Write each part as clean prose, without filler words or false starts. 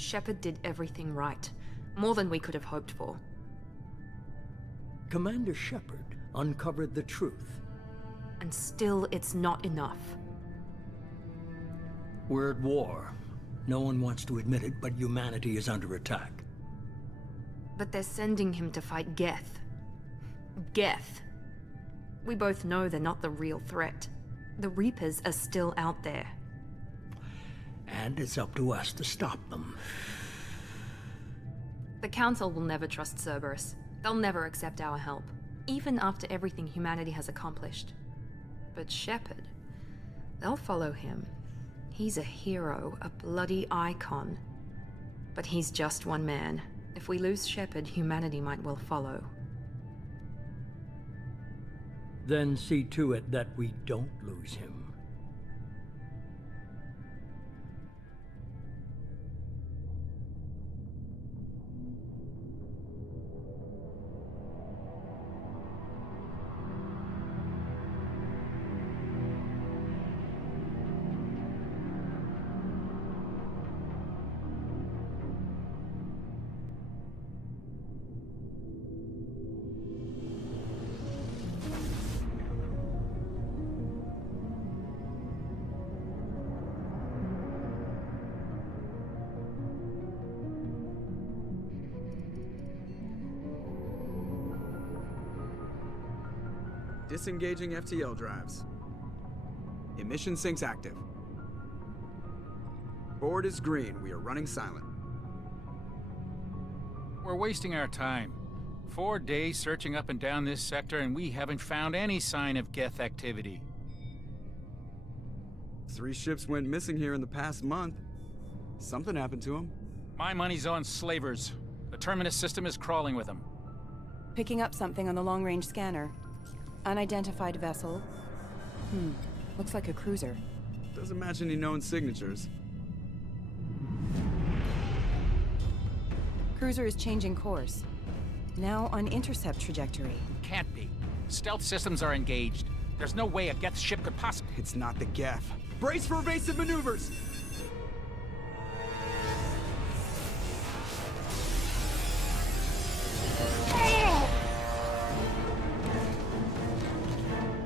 Shepard did everything right. More than we could have hoped for. Commander Shepard uncovered the truth. And still, it's not enough. We're at war. No one wants to admit it, but humanity is under attack. But they're sending him to fight Geth. Geth. We both know they're not the real threat. The Reapers are still out there. And it's up to us to stop them. The Council will never trust Cerberus. They'll never accept our help, even after everything humanity has accomplished. But Shepard, they'll follow him. He's a hero, a bloody icon. But he's just one man. If we lose Shepard, humanity might well follow. Then see to it that we don't lose him. Disengaging FTL drives. Emission sinks active. Board is green. We are running silent. We're wasting our time. 4 days searching up and down this sector, and we haven't found any sign of Geth activity. 3 ships went missing here in the past month. Something happened to them. My money's on slavers. The Terminus system is crawling with them. Picking up something on the long-range scanner. Unidentified vessel. Looks like a cruiser. Doesn't match any known signatures. Cruiser is changing course. Now on intercept trajectory. Can't be. Stealth systems are engaged. There's no way a Geth ship could possibly... It's not the Geth. Brace for evasive maneuvers!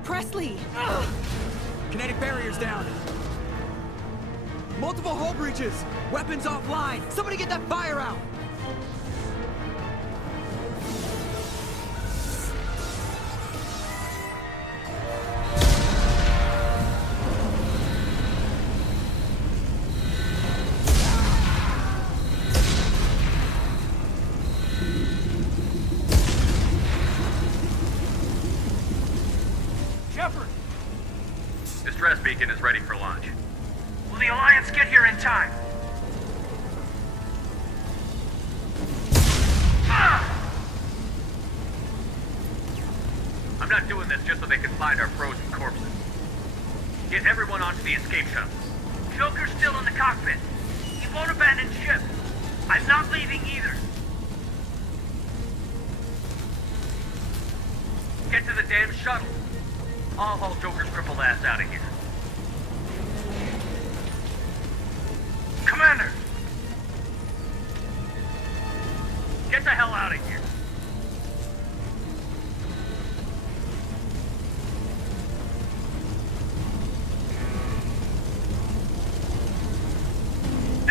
Presley! Kinetic barriers down. Multiple hull breaches. Weapons offline. Somebody get that fire out. Distress beacon is ready for launch. Will the Alliance get here in time? I'm not doing this just so they can find our frozen corpses. Get everyone onto the escape shuttles. Joker's still in the cockpit. He won't abandon ship. I'm not leaving either. Get to the damn shuttle. I'll haul Joker's crippled ass out of here. Commander! Get the hell out of here.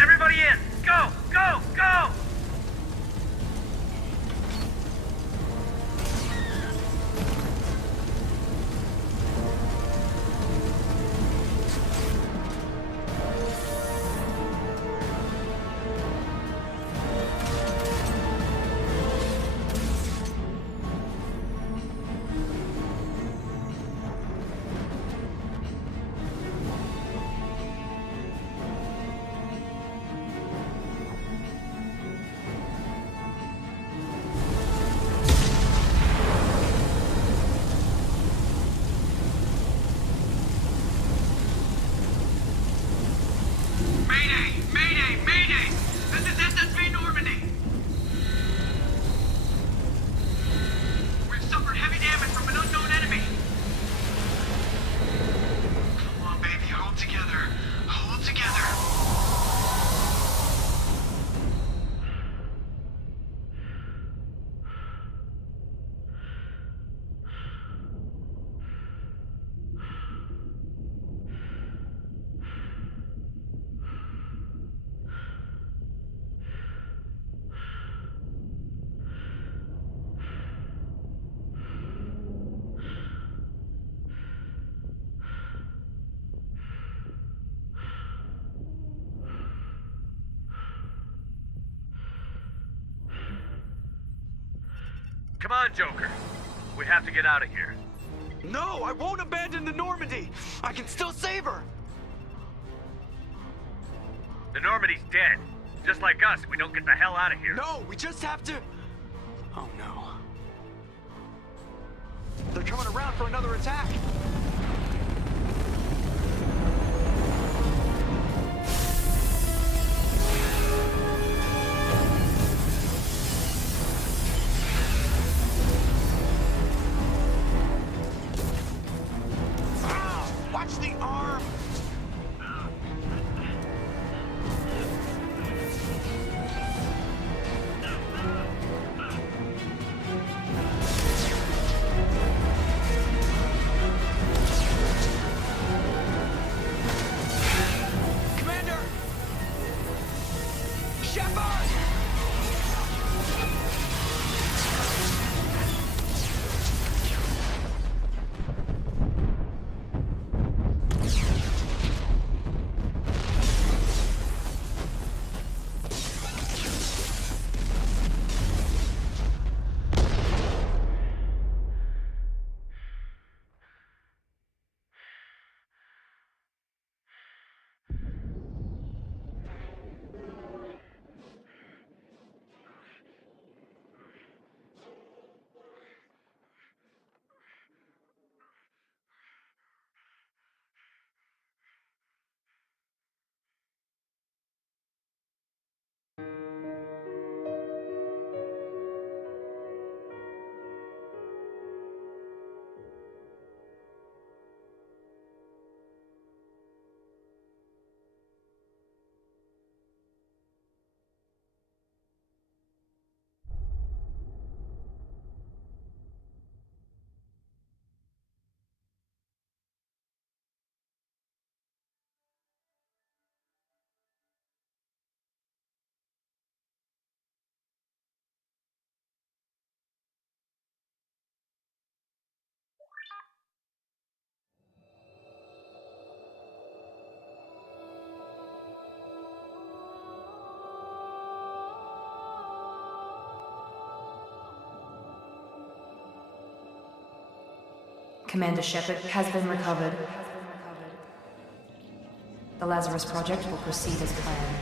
Everybody in! Go! Go! Go! Come on, Joker. We have to get out of here. No, I won't abandon the Normandy! I can still save her! The Normandy's dead. Just like us, we don't get the hell out of here. No, we just have to... Oh no. They're coming around for another attack! Watch the arm! Commander! Shepard! Commander Shepard has been recovered. The Lazarus project will proceed as planned.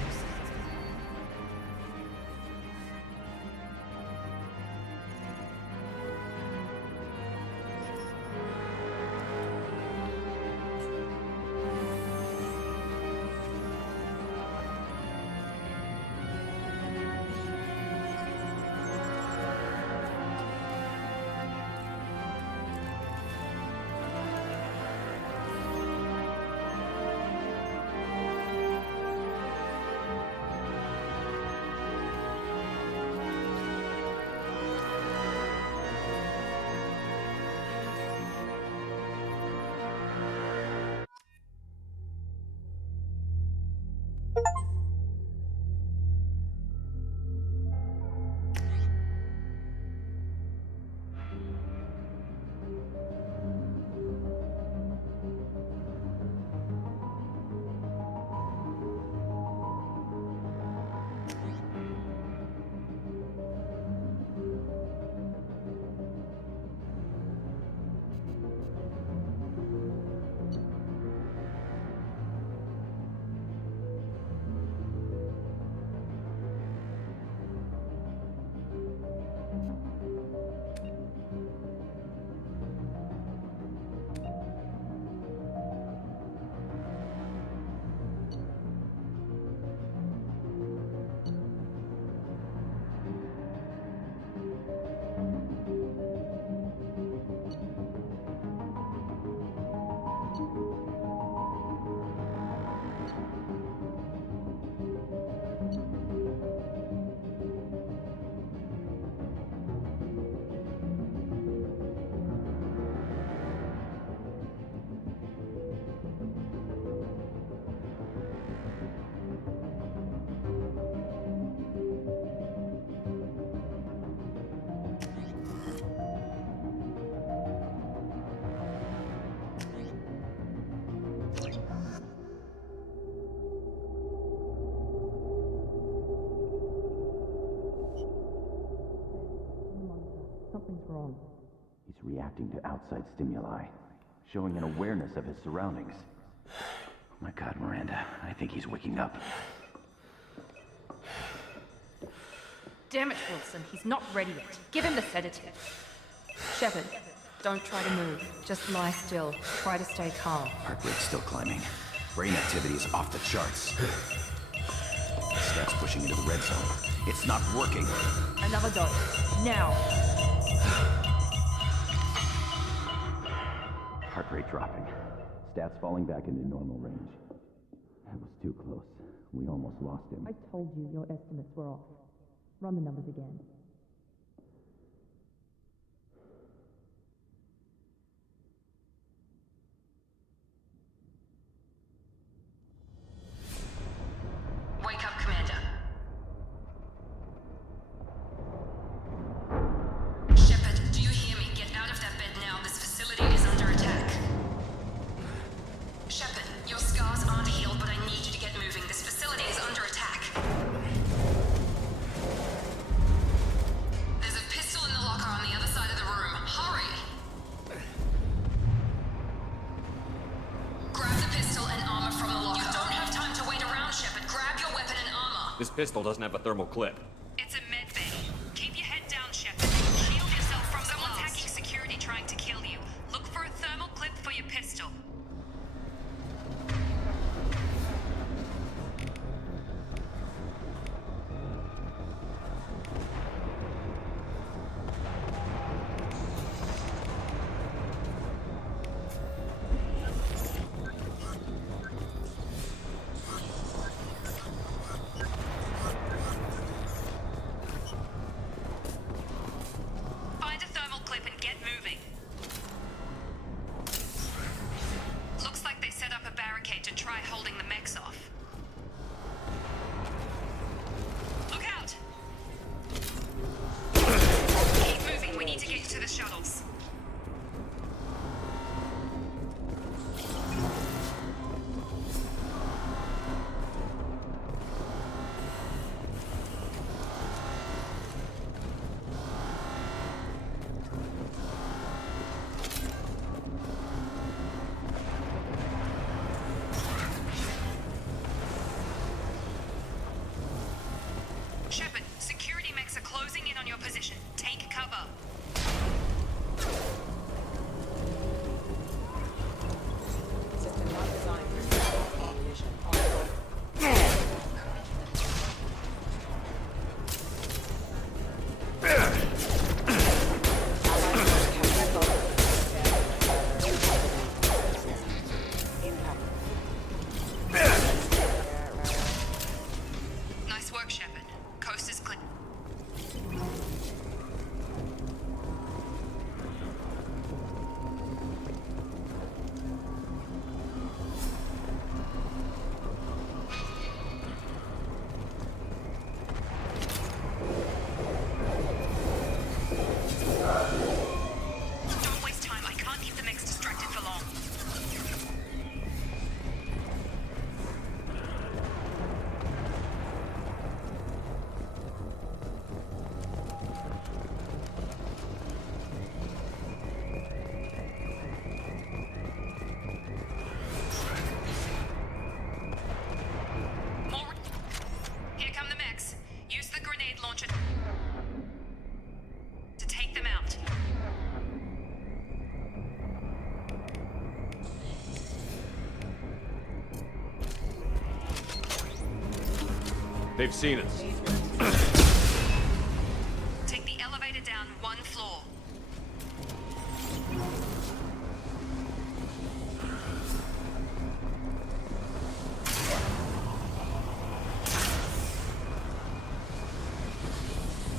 reacting to outside stimuli, showing an awareness of his surroundings. Oh my God, Miranda, I think he's waking up. Damn it, Wilson, he's not ready yet. Give him the sedative. Shepard, don't try to move. Just lie still. Try to stay calm. Heart rate's still climbing. Brain activity is off the charts. Steps pushing into the red zone. It's not working. Another dose. Now. Heart rate dropping. Stats falling back into normal range. That was too close. We almost lost him. I told you your estimates were off. Run the numbers again. Wake up, Commander. Shepard, do you hear me? Get out of that bed now. This facility is under attack. Shepard, your scars aren't healed, but I need you to get moving. This facility is under attack. There's a pistol in the locker on the other side of the room. Hurry! Grab the pistol and armor from the locker. You don't have time to wait around, Shepard. Grab your weapon and armor. This pistol doesn't have a thermal clip. It's a med bay. Keep your head down, Shepard. Shield yourself from someone hacking security trying to kill you. Look for a thermal clip for your pistol. Find a thermal clip and get moving. Looks like they set up a barricade to try holding the mechs off. Look out! Keep moving, we need to get you to the shuttles. Shepard, security mechs are closing in on your position. Take cover. System not designed for ammunition. Nice work, Shepard. Coast is clear. Don't waste time. I can't keep the mechs distracted for long. More. Here come the mechs. Use the grenade launcher to take them out. They've seen us. Take the elevator down one floor.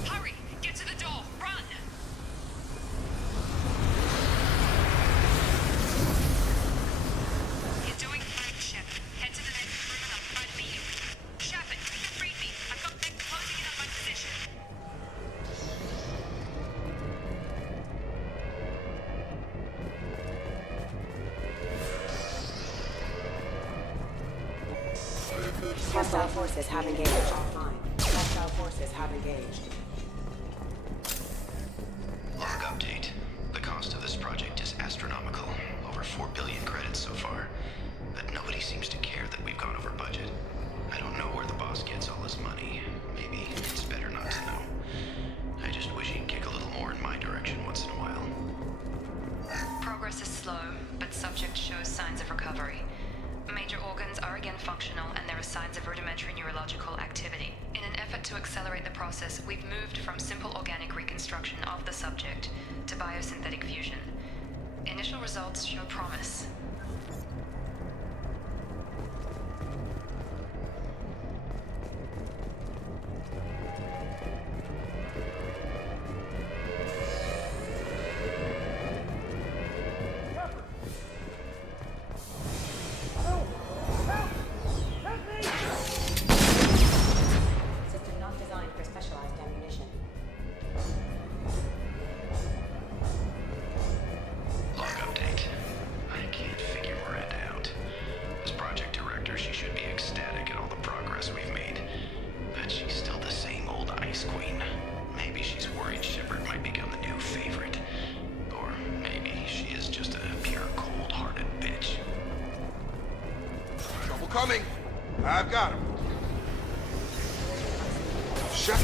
Hurry! Get to the door! Run! You're doing fine, Shepard. Head to the next room and I'll try to meet you. Shepard, read me. I've got mechs closing in on my position. Hostile forces have engaged. Hostile forces have engaged. Log update. The cost of over 4 billion credits so far, but nobody seems to care that we've gone over budget. I don't know where the boss gets all his money. Maybe it's better not to know. I just wish he'd kick a little more in my direction once in a while. Progress is slow, but subject shows signs of recovery. Major organs are again functional, and there are signs of rudimentary neurological activity. In an effort to accelerate the process, we've moved from simple organic reconstruction of the subject to biosynthetic fusion. Initial results show promise. System not designed for specialized ammunition. Log update. I can't figure Miranda out. As project director, she should be ecstatic at all the progress we've made. But she's still the same old ice queen. Maybe she's worried Shepard might become the new favorite. Or maybe she is just a pure cold-hearted bitch. Trouble coming. I've got him. Shut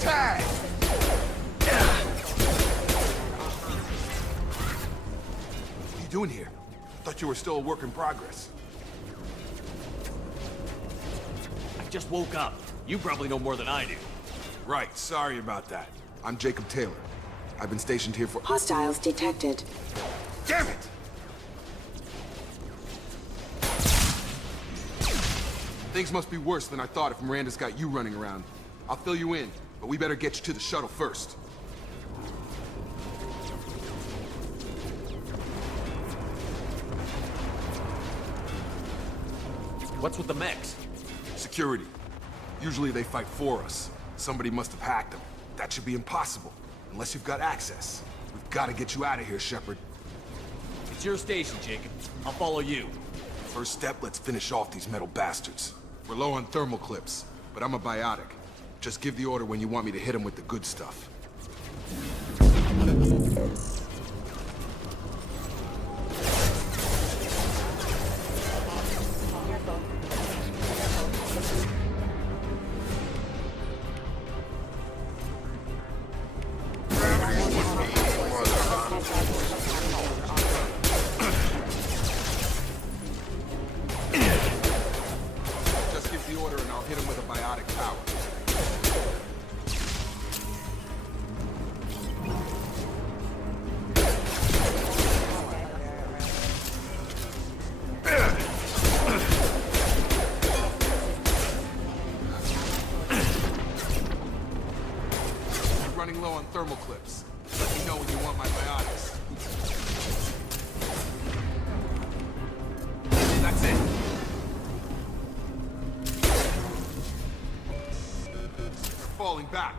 Tag! What are you doing here? Thought you were still a work in progress. I just woke up. You probably know more than I do. Right, sorry about that. I'm Jacob Taylor. I've been stationed here for— Hostiles detected. Damn it! Things must be worse than I thought if Miranda's got you running around. I'll fill you in, but we better get you to the shuttle first. What's with the mechs? Security. Usually they fight for us. Somebody must have hacked them. That should be impossible, unless you've got access. We've got to get you out of here, Shepard. It's your station, Jacob. I'll follow you. First step, let's finish off these metal bastards. We're low on thermal clips, but I'm a biotic. Just give the order when you want me to hit them with the good stuff. Just give the order and I'll hit him with a biotic power. Running low on thermal clips. Let me know when you want my biotics. That's it. They're falling back.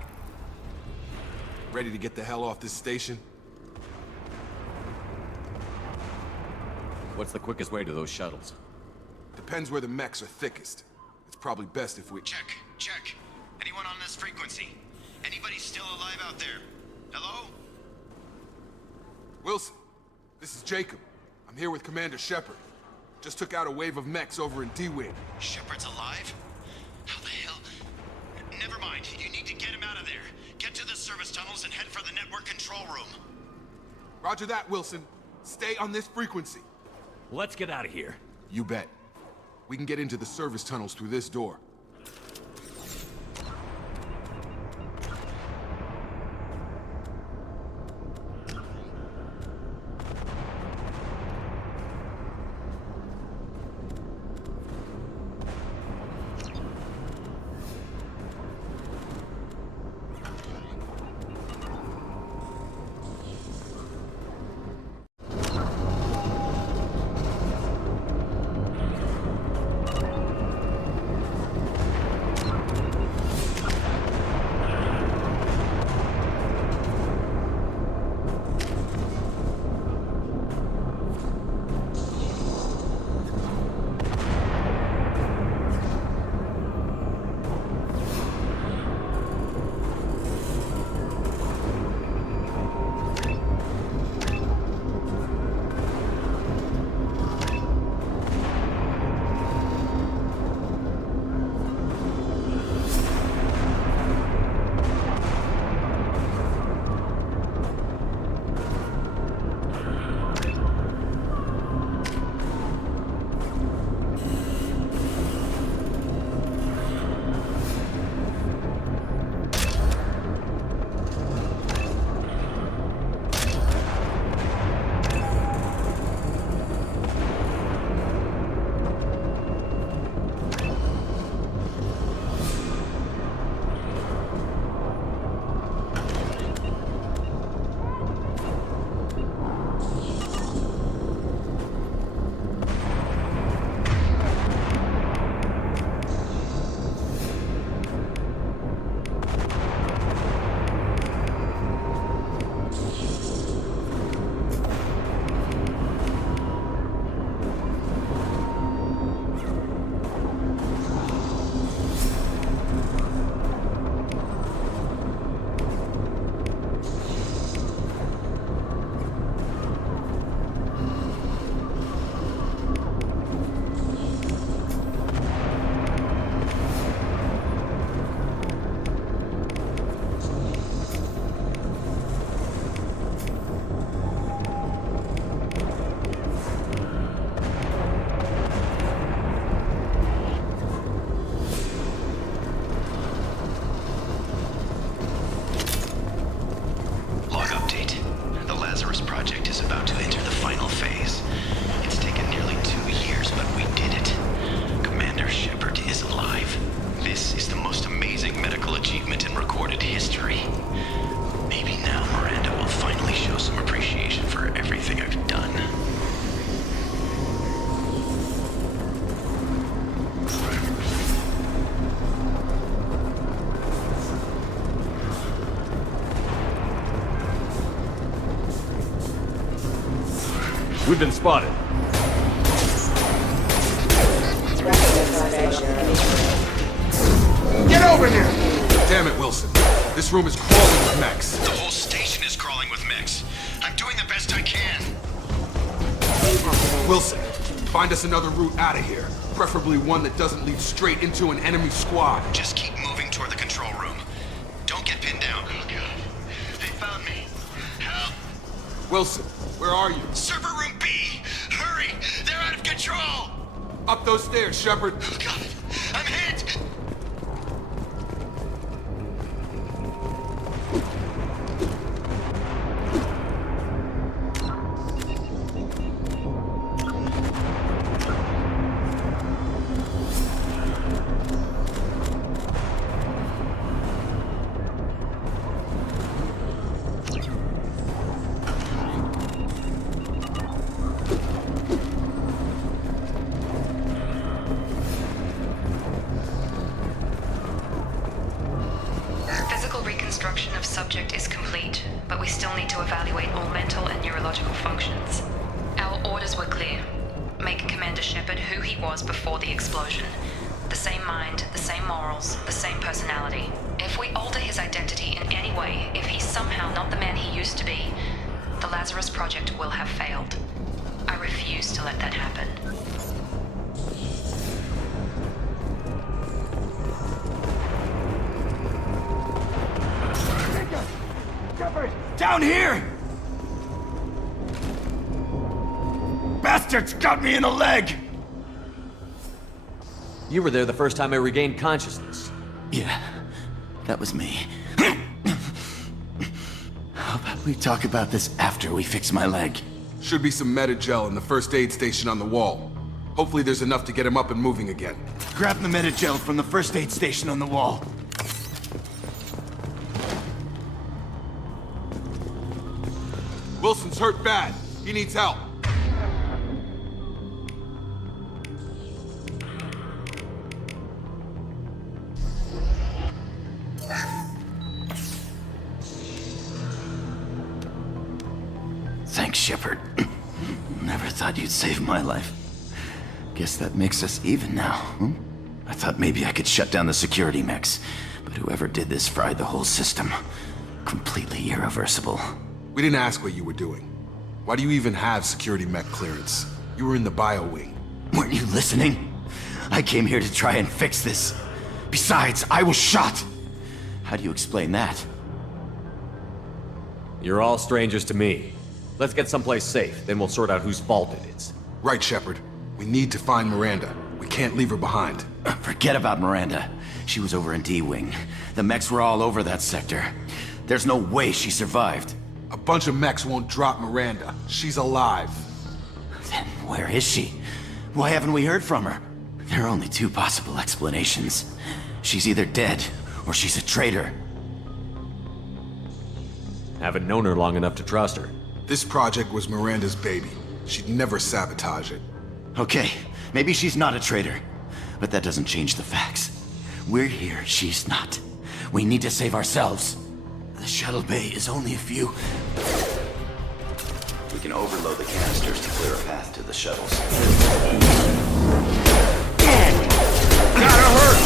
Ready to get the hell off this station? What's the quickest way to those shuttles? Depends where the mechs are thickest. It's probably best if we— Check. Anyone on this frequency? Anybody still alive out there? Hello? Wilson, this is Jacob. I'm here with Commander Shepard. Just took out a wave of mechs over in D-Wing. Shepard's alive? How the hell? Never mind. You need to get him out of there. Get to the service tunnels and head for the network control room. Roger that, Wilson. Stay on this frequency. Let's get out of here. You bet. We can get into the service tunnels through this door. about to enter the final phase. It's taken nearly 2 years, but we did it. Commander Shepard is alive. This is the most amazing medical achievement in recorded history. Maybe now Miranda will finally show some appreciation for everything I've done. We've been spotted. Get over here! Damn it, Wilson. This room is crawling with mechs. The whole station is crawling with mechs. I'm doing the best I can. Wilson, find us another route out of here. Preferably one that doesn't lead straight into an enemy squad. Just keep moving toward the control room. Don't get pinned down. Oh, God. They found me. Help! Wilson, where are you? Server room B! Hurry! They're out of control! Up those stairs, Shepard. Oh, God! I'm hit! Reconstruction of subject is complete, but we still need to evaluate all mental and neurological functions. Our orders were clear. Make Commander Shepard who he was before the explosion. The same mind, the same morals, the same personality. If we alter his identity in any way, if he's somehow not the man he used to be, the Lazarus project will have failed. I refuse to let that happen. Down here! Bastards got me in the leg! You were there the first time I regained consciousness. Yeah, that was me. How about we talk about this after we fix my leg? Should be some Metagel in the first aid station on the wall. Hopefully there's enough to get him up and moving again. Grab the Metagel from the first aid station on the wall. Wilson's hurt bad. He needs help. Thanks, Shepard. Never thought you'd save my life. Guess that makes us even now, hmm? I thought maybe I could shut down the security mechs, but whoever did this fried the whole system. Completely irreversible. We didn't ask what you were doing. Why do you even have security mech clearance? You were in the bio wing. Weren't you listening? I came here to try and fix this. Besides, I was shot. How do you explain that? You're all strangers to me. Let's get someplace safe, then we'll sort out whose fault it is. Right, Shepard. We need to find Miranda. We can't leave her behind. Forget about Miranda. She was over in D-Wing. The mechs were all over that sector. There's no way she survived. A bunch of mechs won't drop Miranda. She's alive. Then where is she? Why haven't we heard from her? There are only two possible explanations. She's either dead, or she's a traitor. Haven't known her long enough to trust her. This project was Miranda's baby. She'd never sabotage it. Okay, maybe she's not a traitor. But that doesn't change the facts. We're here, she's not. We need to save ourselves. The shuttle bay is only a few... We can overload the canisters to clear a path to the shuttles. Gotta hurt!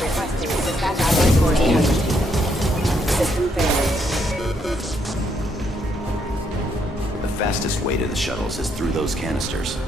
Requesting dispatch outline coordination. System failure. The fastest way to the shuttles is through those canisters.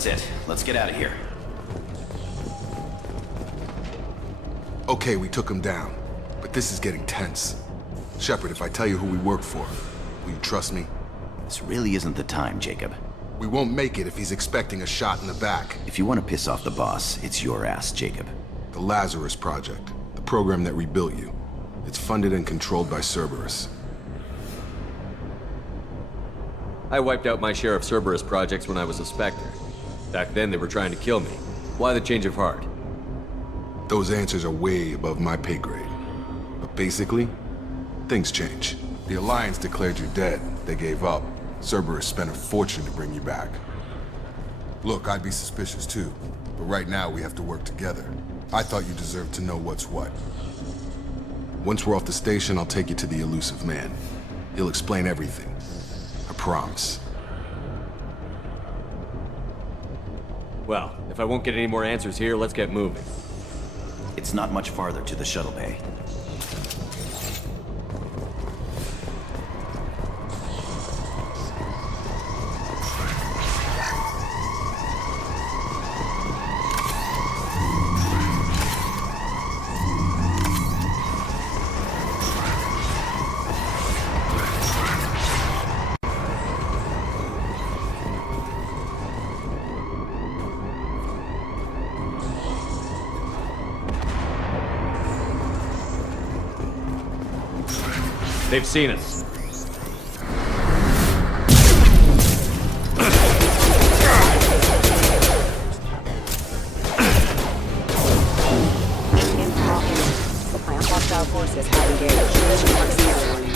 That's it. Let's get out of here. Okay, we took him down, but this is getting tense. Shepard, if I tell you who we work for, will you trust me? This really isn't the time, Jacob. We won't make it if he's expecting a shot in the back. If you want to piss off the boss, it's your ass, Jacob. The Lazarus Project, the program that rebuilt you. It's funded and controlled by Cerberus. I wiped out my share of Cerberus projects when I was a Spectre. Back then, they were trying to kill me. Why the change of heart? Those answers are way above my pay grade. But basically, things change. The Alliance declared you dead. They gave up. Cerberus spent a fortune to bring you back. Look, I'd be suspicious too, but right now we have to work together. I thought you deserved to know what's what. Once we're off the station, I'll take you to the elusive man. He'll explain everything. I promise. Well, if I won't get any more answers here, let's get moving. It's not much farther to the shuttle bay. They've seen us. Hostile forces have engaged. Mission proximity warning.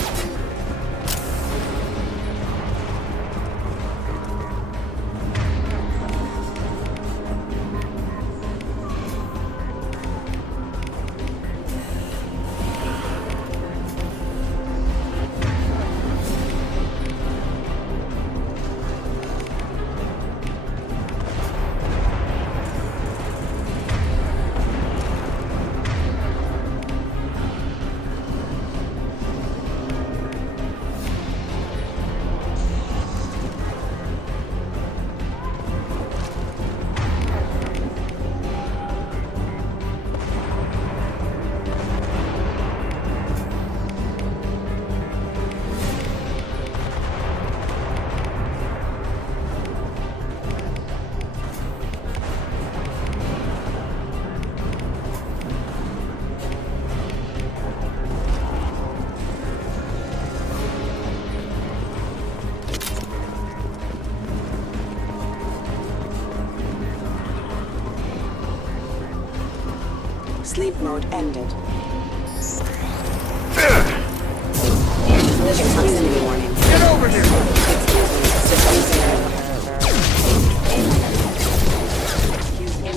Sleep mode ended. Collision proximity warning. Get over here! Excuse me, system zero. Excuse me,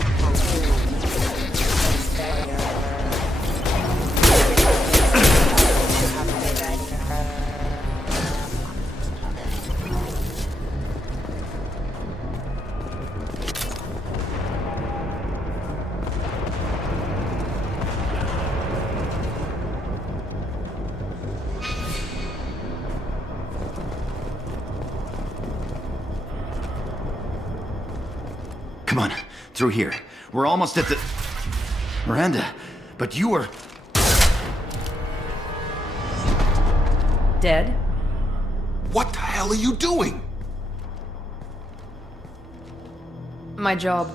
Come on, through here. We're almost at the... Miranda, but you were... Dead? What the hell are you doing? My job.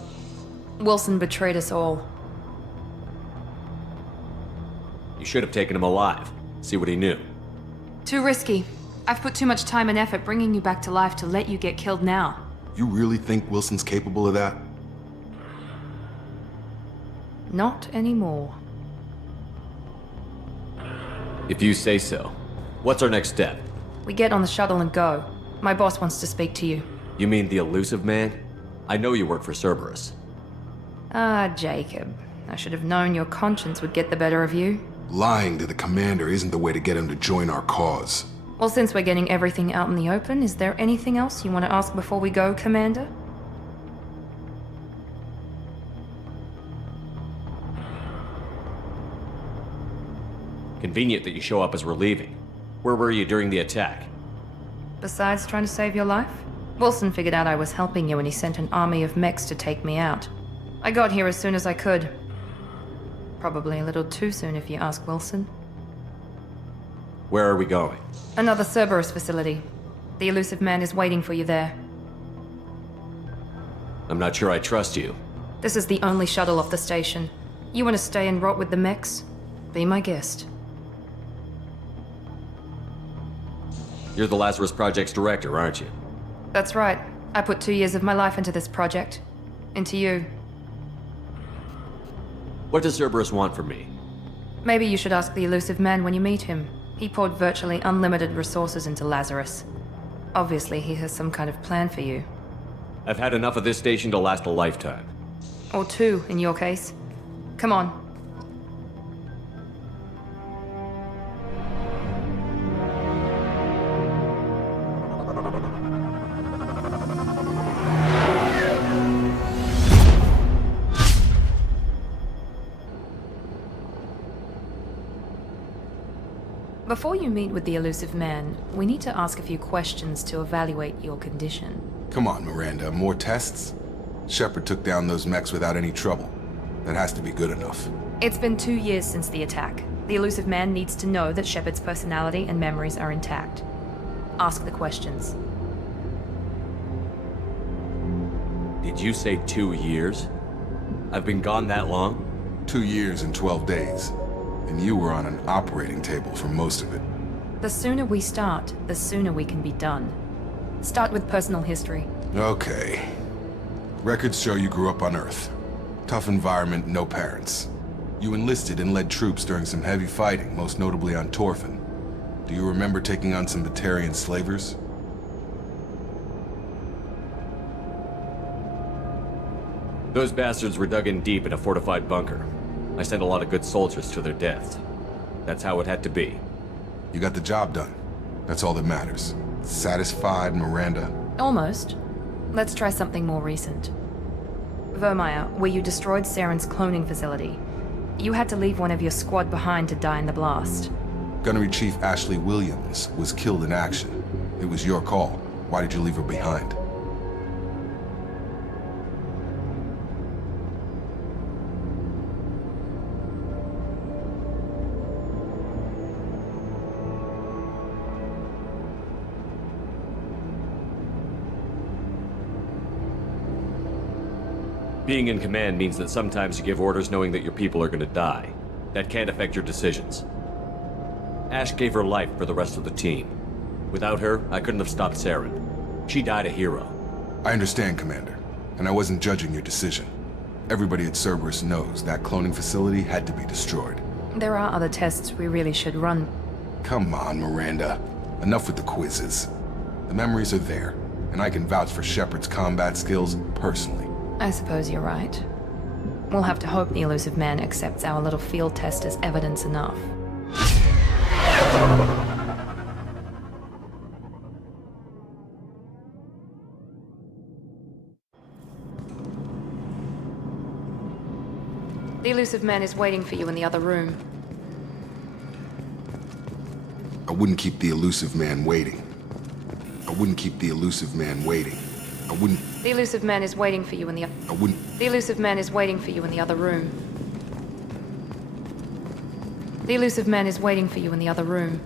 Wilson betrayed us all. You should have taken him alive. See what he knew. Too risky. I've put too much time and effort bringing you back to life to let you get killed now. You really think Wilson's capable of that? Not anymore. If you say so. What's our next step? We get on the shuttle and go. My boss wants to speak to you. You mean the elusive man? I know you work for Cerberus. Ah, Jacob. I should have known your conscience would get the better of you. Lying to the commander isn't the way to get him to join our cause. Well, since we're getting everything out in the open, is there anything else you want to ask before we go, Commander? Convenient that you show up as we're leaving. Where were you during the attack? Besides trying to save your life? Wilson figured out I was helping you and he sent an army of mechs to take me out. I got here as soon as I could. Probably a little too soon if you ask Wilson. Where are we going? Another Cerberus facility. The elusive man is waiting for you there. I'm not sure I trust you. This is the only shuttle off the station. You want to stay and rot with the mechs? Be my guest. You're the Lazarus Project's director, aren't you? That's right. I put 2 years of my life into this project. Into you. What does Cerberus want from me? Maybe you should ask the elusive man when you meet him. He poured virtually unlimited resources into Lazarus. Obviously, he has some kind of plan for you. I've had enough of this station to last a lifetime. Or 2, in your case. Come on. Before you meet with the elusive man, we need to ask a few questions to evaluate your condition. Come on, Miranda, more tests? Shepard took down those mechs without any trouble. That has to be good enough. It's been 2 years since the attack. The elusive man needs to know that Shepard's personality and memories are intact. Ask the questions. Did you say 2 years? I've been gone that long? 2 years and 12 days. And you were on an operating table for most of it. The sooner we start, the sooner we can be done. Start with personal history. Okay. Records show you grew up on Earth. Tough environment, no parents. You enlisted and led troops during some heavy fighting, most notably on Torfin. Do you remember taking on some Batarian slavers? Those bastards were dug in deep in a fortified bunker. I sent a lot of good soldiers to their deaths. That's how it had to be. You got the job done. That's all that matters. Satisfied, Miranda? Almost. Let's try something more recent. Vermeer, where you destroyed Saren's cloning facility. You had to leave one of your squad behind to die in the blast. Gunnery Chief Ashley Williams was killed in action. It was your call. Why did you leave her behind? Being in command means that sometimes you give orders knowing that your people are gonna die. That can't affect your decisions. Ash gave her life for the rest of the team. Without her, I couldn't have stopped Saren. She died a hero. I understand, Commander, and I wasn't judging your decision. Everybody at Cerberus knows that cloning facility had to be destroyed. There are other tests we really should run. Come on, Miranda. Enough with the quizzes. The memories are there, and I can vouch for Shepard's combat skills personally. I suppose you're right. We'll have to hope the elusive man accepts our little field test as evidence enough. The elusive man is waiting for you in the other room. I wouldn't keep the elusive man waiting. I wouldn't keep the elusive man waiting. I wouldn't... The elusive man is waiting for you in the... I wouldn't... The elusive man is waiting for you in the other room. The elusive man is waiting for you in the other room.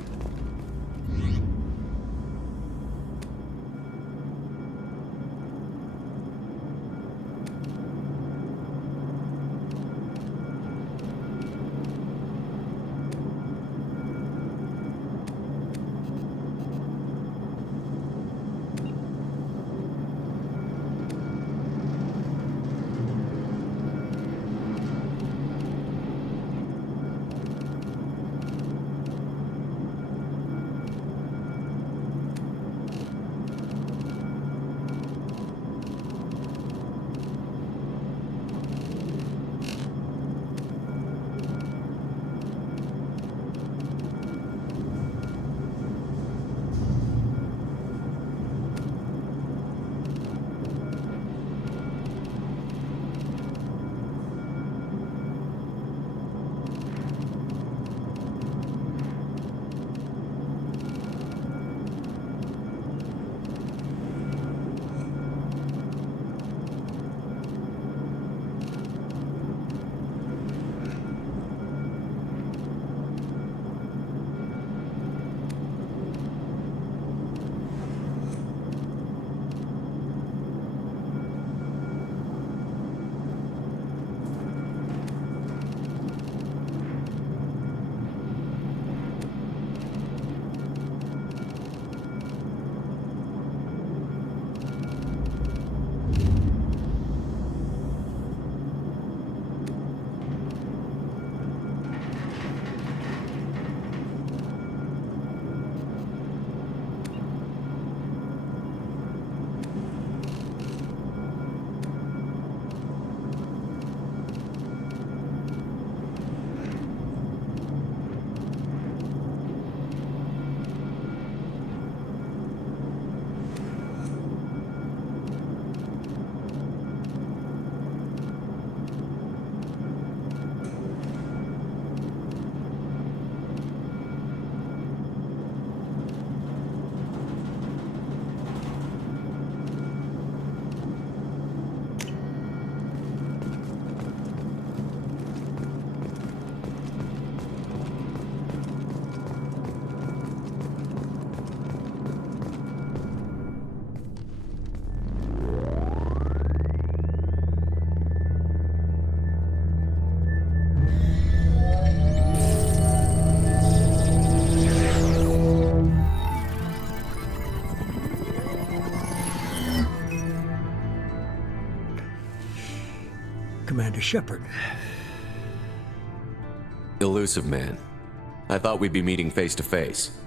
Commander Shepard. Elusive man. I thought we'd be meeting face to face.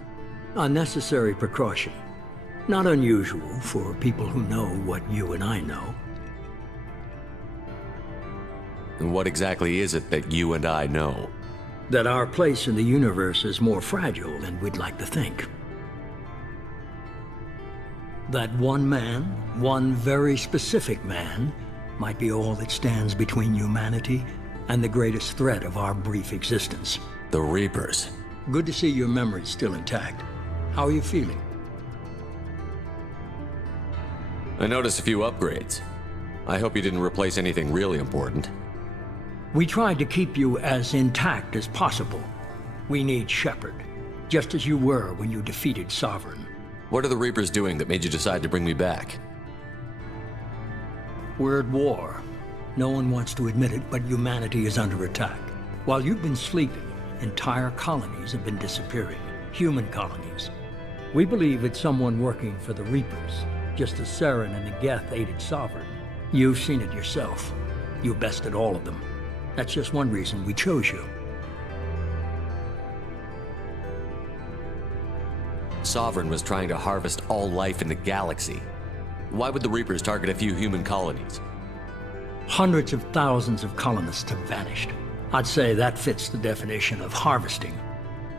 A necessary precaution. Not unusual for people who know what you and I know. And what exactly is it that you and I know? That our place in the universe is more fragile than we'd like to think. That one man, one very specific man, might be all that stands between humanity and the greatest threat of our brief existence. The Reapers. Good to see your memory's still intact. How are you feeling? I noticed a few upgrades. I hope you didn't replace anything really important. We tried to keep you as intact as possible. We need Shepard, just as you were when you defeated Sovereign. What are the Reapers doing that made you decide to bring me back? We're at war. No one wants to admit it, but humanity is under attack. While you've been sleeping, entire colonies have been disappearing. Human colonies. We believe it's someone working for the Reapers, just as Saren and the Geth aided Sovereign. You've seen it yourself. You bested all of them. That's just one reason we chose you. Sovereign was trying to harvest all life in the galaxy. Why would the Reapers target a few human colonies? Hundreds of thousands of colonists have vanished. I'd say that fits the definition of harvesting.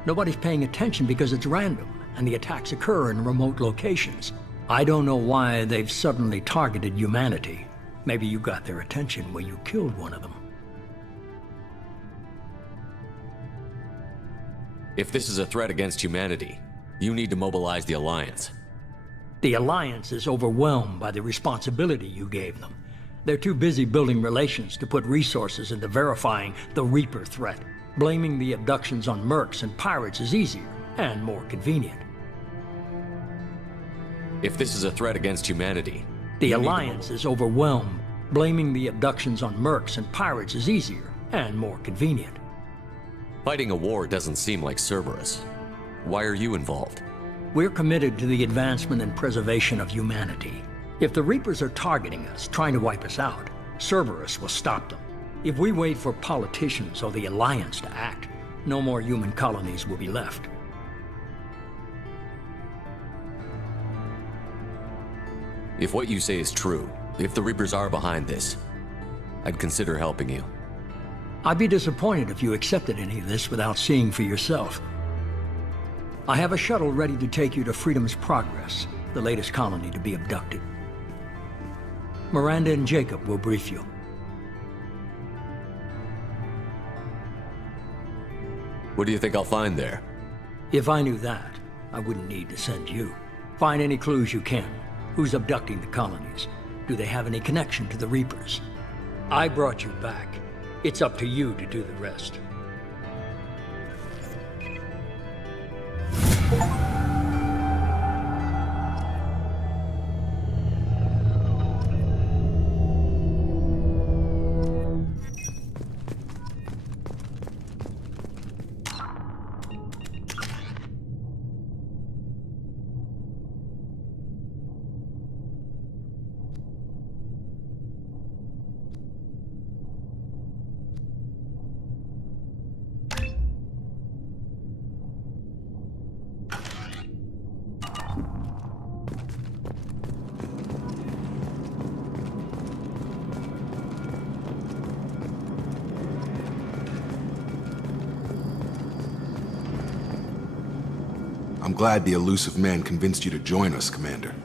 Nobody's paying attention because it's random, and the attacks occur in remote locations. I don't know why they've suddenly targeted humanity. Maybe you got their attention when you killed one of them. If this is a threat against humanity, you need to mobilize the Alliance. The Alliance is overwhelmed by the responsibility you gave them. They're too busy building relations to put resources into verifying the Reaper threat. Blaming the abductions on mercs and pirates is easier and more convenient. If this is a threat against humanity, the Alliance is overwhelmed. Blaming the abductions on mercs and pirates is easier and more convenient. Fighting a war doesn't seem like Cerberus. Why are you involved? We're committed to the advancement and preservation of humanity. If the Reapers are targeting us, trying to wipe us out, Cerberus will stop them. If we wait for politicians or the Alliance to act, no more human colonies will be left. If what you say is true, if the Reapers are behind this, I'd consider helping you. I'd be disappointed if you accepted any of this without seeing for yourself. I have a shuttle ready to take you to Freedom's Progress, the latest colony to be abducted. Miranda and Jacob will brief you. What do you think I'll find there? If I knew that, I wouldn't need to send you. Find any clues you can. Who's abducting the colonies? Do they have any connection to the Reapers? I brought you back. It's up to you to do the rest. I'm glad the elusive man convinced you to join us, Commander.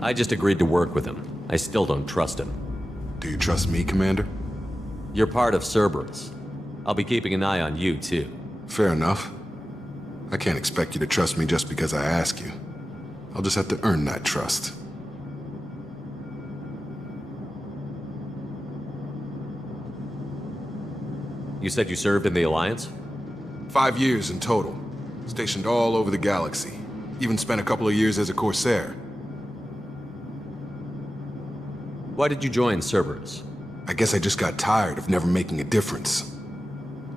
I just agreed to work with him. I still don't trust him. Do you trust me, Commander? You're part of Cerberus. I'll be keeping an eye on you, too. Fair enough. I can't expect you to trust me just because I ask you. I'll just have to earn that trust. You said you served in the Alliance? 5 years in total. Stationed all over the galaxy. Even spent a couple of years as a Corsair. Why did you join Cerberus? I guess I just got tired of never making a difference.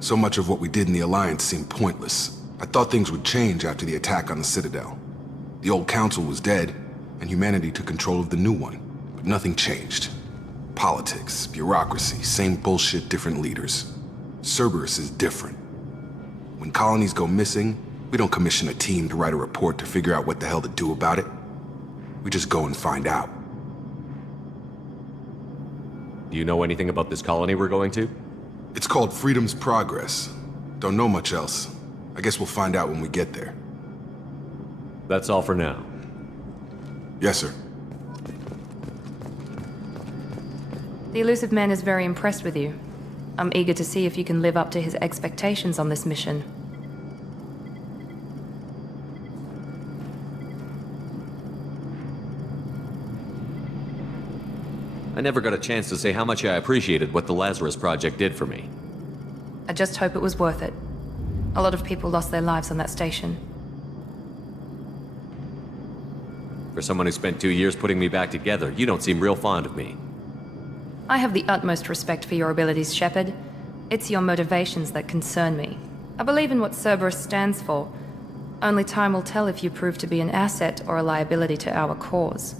So much of what we did in the Alliance seemed pointless. I thought things would change after the attack on the Citadel. The old council was dead, and humanity took control of the new one. But nothing changed. Politics, bureaucracy, same bullshit, different leaders. Cerberus is different. When colonies go missing, we don't commission a team to write a report to figure out what the hell to do about it. We just go and find out. Do you know anything about this colony we're going to? It's called Freedom's Progress. Don't know much else. I guess we'll find out when we get there. That's all for now. Yes, sir. The elusive man is very impressed with you. I'm eager to see if you can live up to his expectations on this mission. I never got a chance to say how much I appreciated what the Lazarus project did for me. I just hope it was worth it. A lot of people lost their lives on that station. For someone who spent 2 years putting me back together, you don't seem real fond of me. I have the utmost respect for your abilities, Shepard. It's your motivations that concern me. I believe in what Cerberus stands for. Only time will tell if you prove to be an asset or a liability to our cause.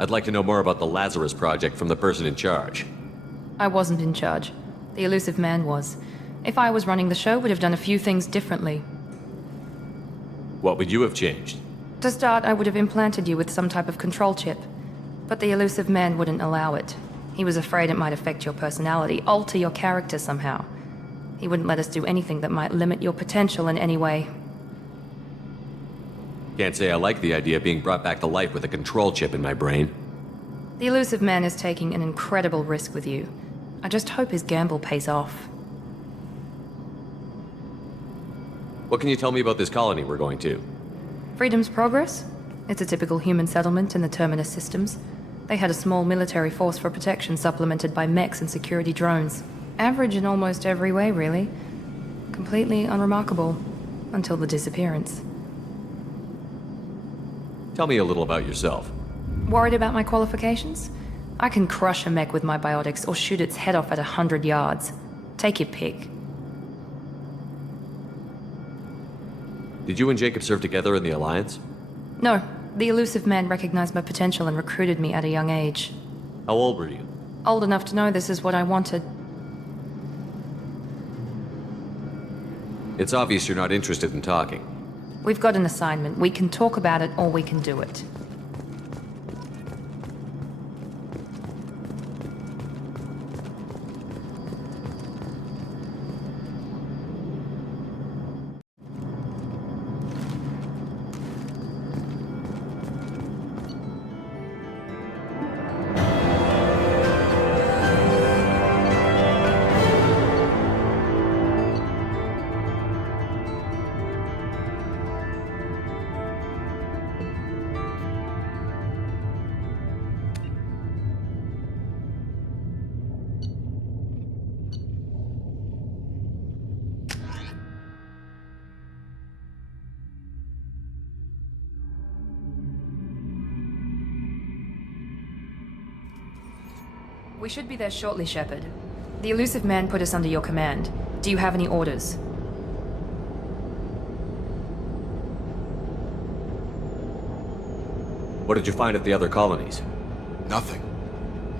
I'd like to know more about the Lazarus project from the person in charge. I wasn't in charge. The elusive man was. If I was running the show, would have done a few things differently. What would you have changed? To start, I would have implanted you with some type of control chip. But the elusive man wouldn't allow it. He was afraid it might affect your personality, alter your character somehow. He wouldn't let us do anything that might limit your potential in any way. Can't say I like the idea of being brought back to life with a control chip in my brain. The elusive man is taking an incredible risk with you. I just hope his gamble pays off. What can you tell me about this colony we're going to? Freedom's Progress? It's a typical human settlement in the Terminus systems. They had a small military force for protection supplemented by mechs and security drones. Average in almost every way, really. Completely unremarkable. Until the disappearance. Tell me a little about yourself. Worried about my qualifications? I can crush a mech with my biotics or shoot its head off at 100 yards. Take your pick. Did you and Jacob serve together in the Alliance? No. The elusive man recognized my potential and recruited me at a young age. How old were you? Old enough to know this is what I wanted. It's obvious you're not interested in talking. We've got an assignment. We can talk about it or we can do it. We should be there shortly, Shepard. The elusive man put us under your command. Do you have any orders? What did you find at the other colonies? Nothing.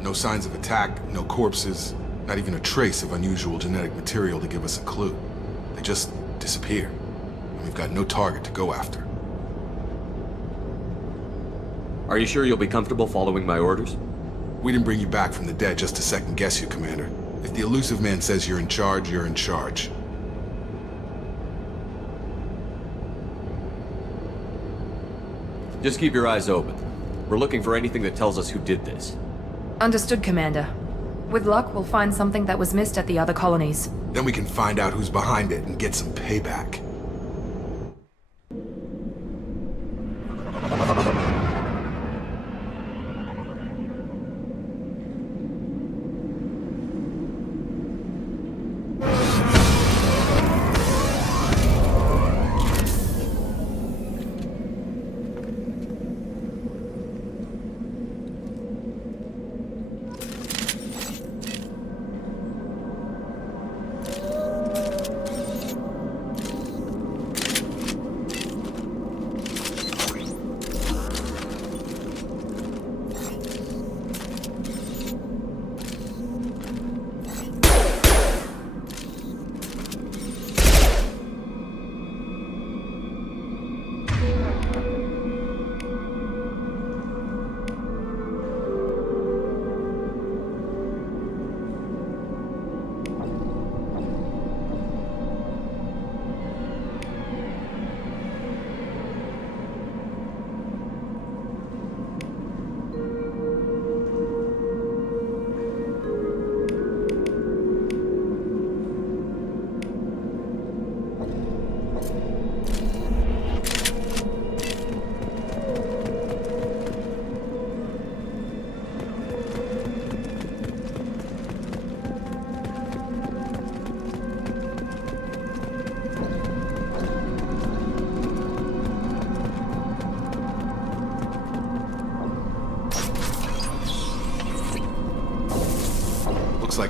No signs of attack, no corpses, not even a trace of unusual genetic material to give us a clue. They just disappear, and we've got no target to go after. Are you sure you'll be comfortable following my orders? We didn't bring you back from the dead just to second-guess you, Commander. If the elusive man says you're in charge, you're in charge. Just keep your eyes open. We're looking for anything that tells us who did this. Understood, Commander. With luck, we'll find something that was missed at the other colonies. Then we can find out who's behind it and get some payback.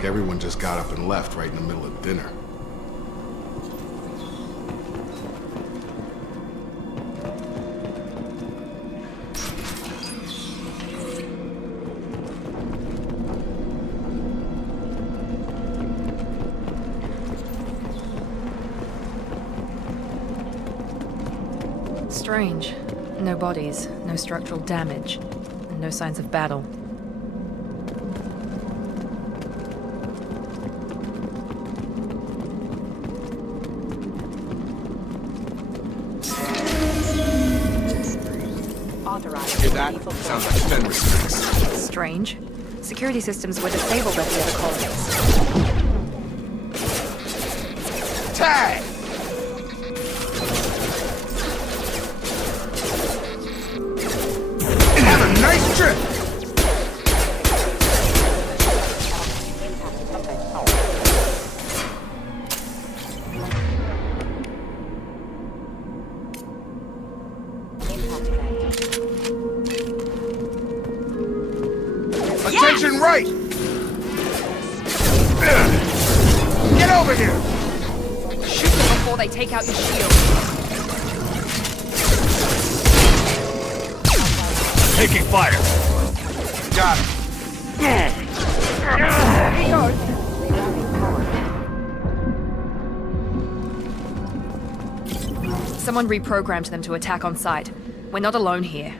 like everyone just got up and left right in the middle of dinner. Strange. No bodies, no structural damage, and no signs of battle. Hear that? Sounds like Fenris. Strange. Security systems were disabled at the other colonies. Tag! Have a nice trip! Attention right! Get over here! Shoot them before they take out your shield. Taking fire. Got it. Someone reprogrammed them to attack on sight. We're not alone here.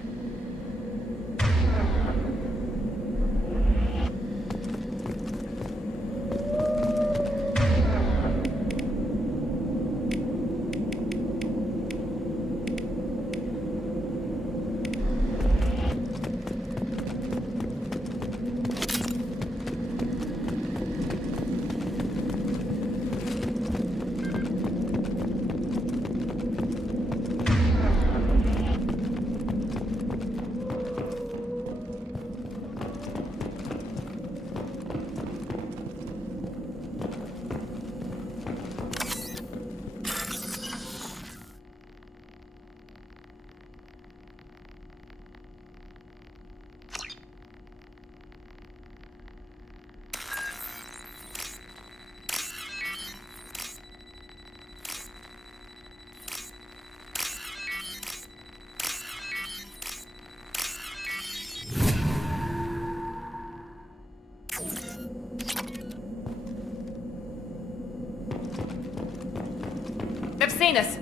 They've seen us.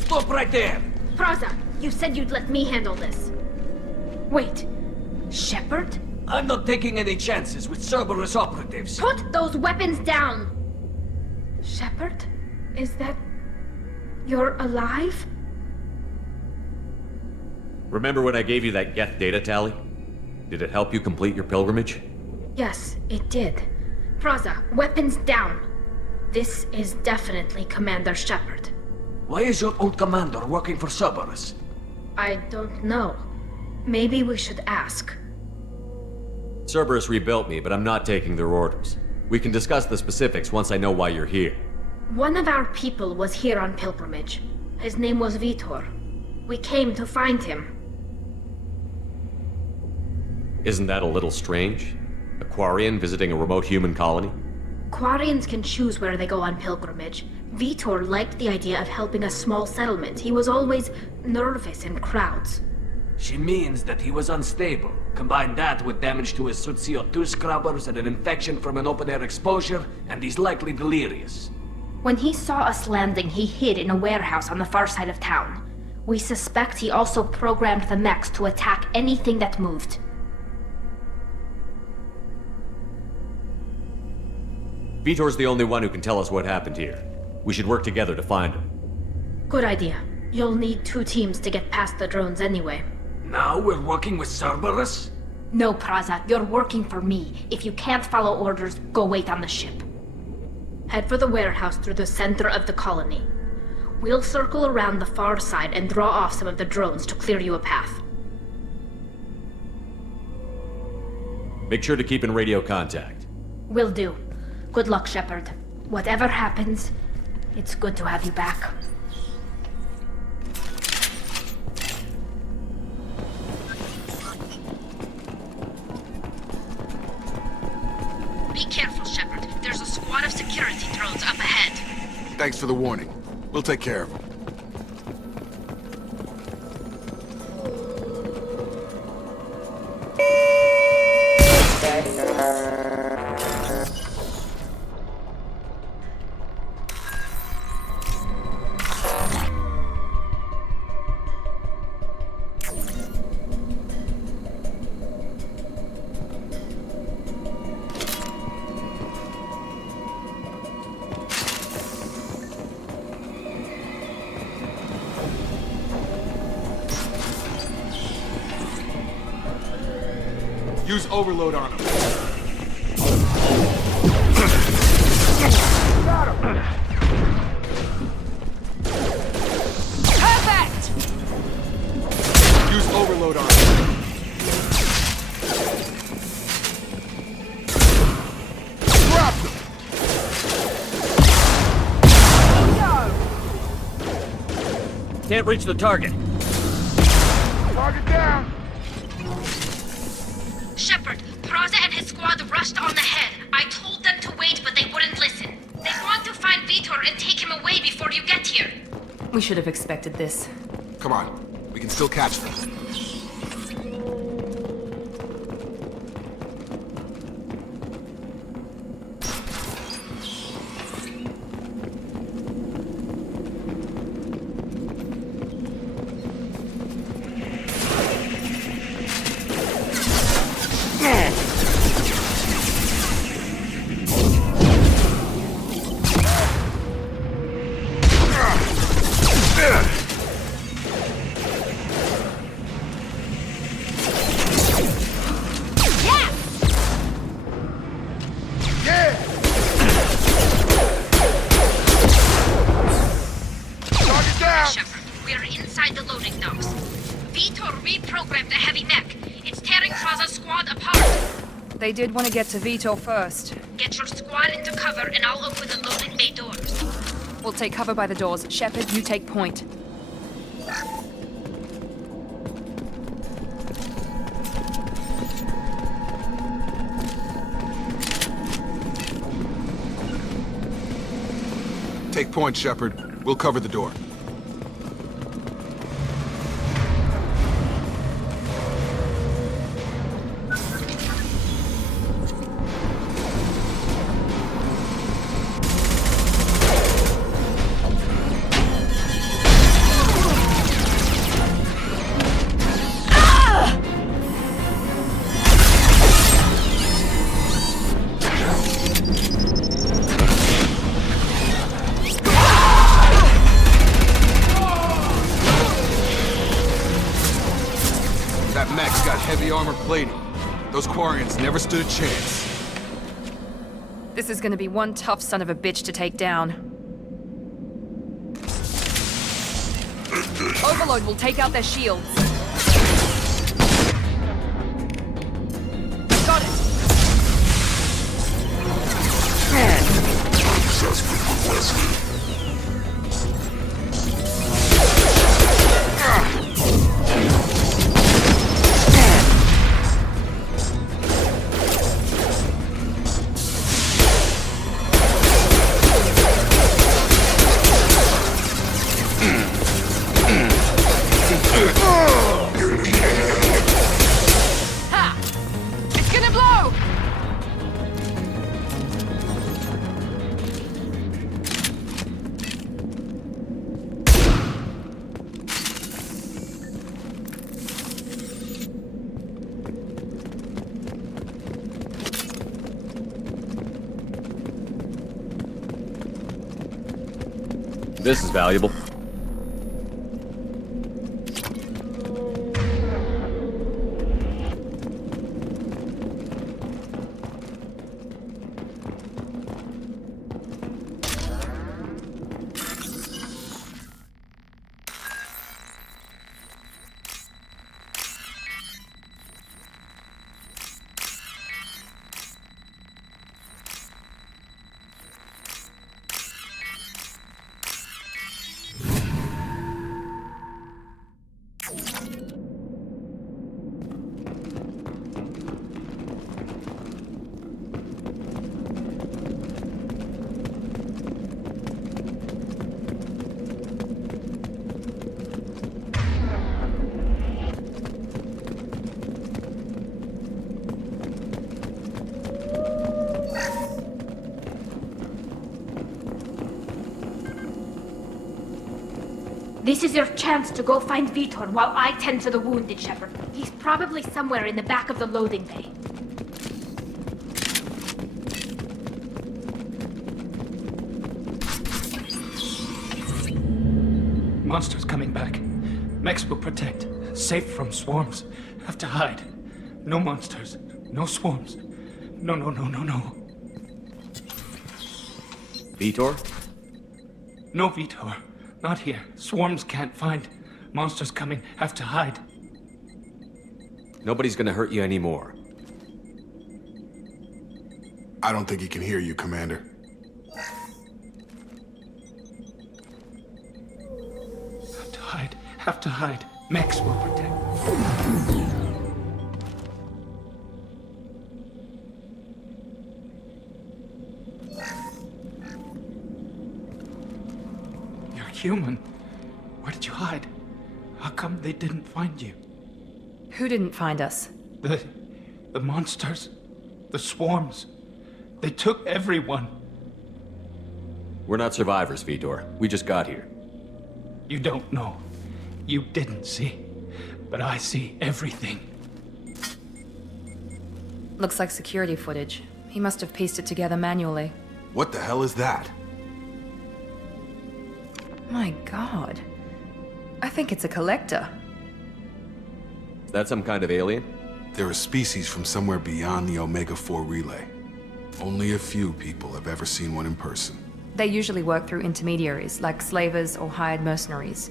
Stop right there! Praza, you said you'd let me handle this. Wait, Shepard? I'm not taking any chances with Cerberus operatives. Put those weapons down! Shepard? Is that... you're alive? Remember when I gave you that Geth data tally? Did it help you complete your pilgrimage? Yes, it did. Praza, weapons down! This is definitely Commander Shepard. Why is your old commander working for Cerberus? I don't know. Maybe we should ask. Cerberus rebuilt me, but I'm not taking their orders. We can discuss the specifics once I know why you're here. One of our people was here on pilgrimage. His name was Vitor. We came to find him. Isn't that a little strange? A Quarian visiting a remote human colony? Quarians can choose where they go on pilgrimage. Vitor liked the idea of helping a small settlement. He was always nervous in crowds. She means that he was unstable. Combine that with damage to his suit CO2 scrubbers and an infection from an open-air exposure, and he's likely delirious. When he saw us landing, he hid in a warehouse on the far side of town. We suspect he also programmed the mechs to attack anything that moved. Vitor's the only one who can tell us what happened here. We should work together to find him. Good idea. You'll need 2 teams to get past the drones anyway. Now we're working with Cerberus? No, Praza, you're working for me. If you can't follow orders, go wait on the ship. Head for the warehouse through the center of the colony. We'll circle around the far side and draw off some of the drones to clear you a path. Make sure to keep in radio contact. Will do. Good luck, Shepard. Whatever happens, it's good to have you back. Be careful, Shepard. There's a squad of security drones up ahead. Thanks for the warning. We'll take care of them. Use overload on him. Perfect! Use overload on him. Drop them! Can't reach the target. Target down! Shepard, Praza and his squad rushed on ahead. I told them to wait, but they wouldn't listen. They want to find Vitor and take him away before you get here. We should have expected this. Come on. We can still catch them. Shepard, we are inside the loading docks. Vitor reprogrammed the heavy mech. It's tearing Praza's squad apart. They did want to get to Vitor first. Get your squad into cover and I'll open the loading bay doors. We'll take cover by the doors. Shepard, you take point. Take point, Shepard. We'll cover the door. That mech's got heavy armor plating. Those Quarians never stood a chance. This is gonna be one tough son of a bitch to take down. Overload will take out their shields. Got it! Ha! It's gonna blow! This is valuable. This is your chance to go find Vitor while I tend to the wounded, Shepard. He's probably somewhere in the back of the loading bay. Monsters coming back. Mechs will protect. Safe from swarms. Have to hide. No monsters. No swarms. No. Vitor? No Vitor. Not here. Swarms can't find. Monsters coming. Have to hide. Nobody's gonna hurt you anymore. I don't think he can hear you, Commander. Have to hide. Mechs will protect. You're human. Where did you hide? How come they didn't find you? Who didn't find us? The monsters. The swarms. They took everyone. We're not survivors, Vitor. We just got here. You don't know. You didn't see. But I see everything. Looks like security footage. He must have pieced it together manually. What the hell is that? My god. I think it's a collector. Is that some kind of alien? They're a species from somewhere beyond the Omega-4 relay. Only a few people have ever seen one in person. They usually work through intermediaries, like slavers or hired mercenaries.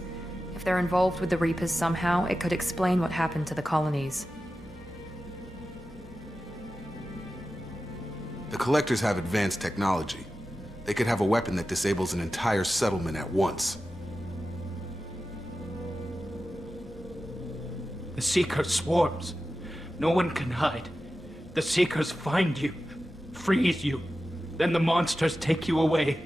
If they're involved with the Reapers somehow, it could explain what happened to the colonies. The Collectors have advanced technology. They could have a weapon that disables an entire settlement at once. The Seeker swarms. No one can hide. The Seekers find you, freeze you, then the monsters take you away.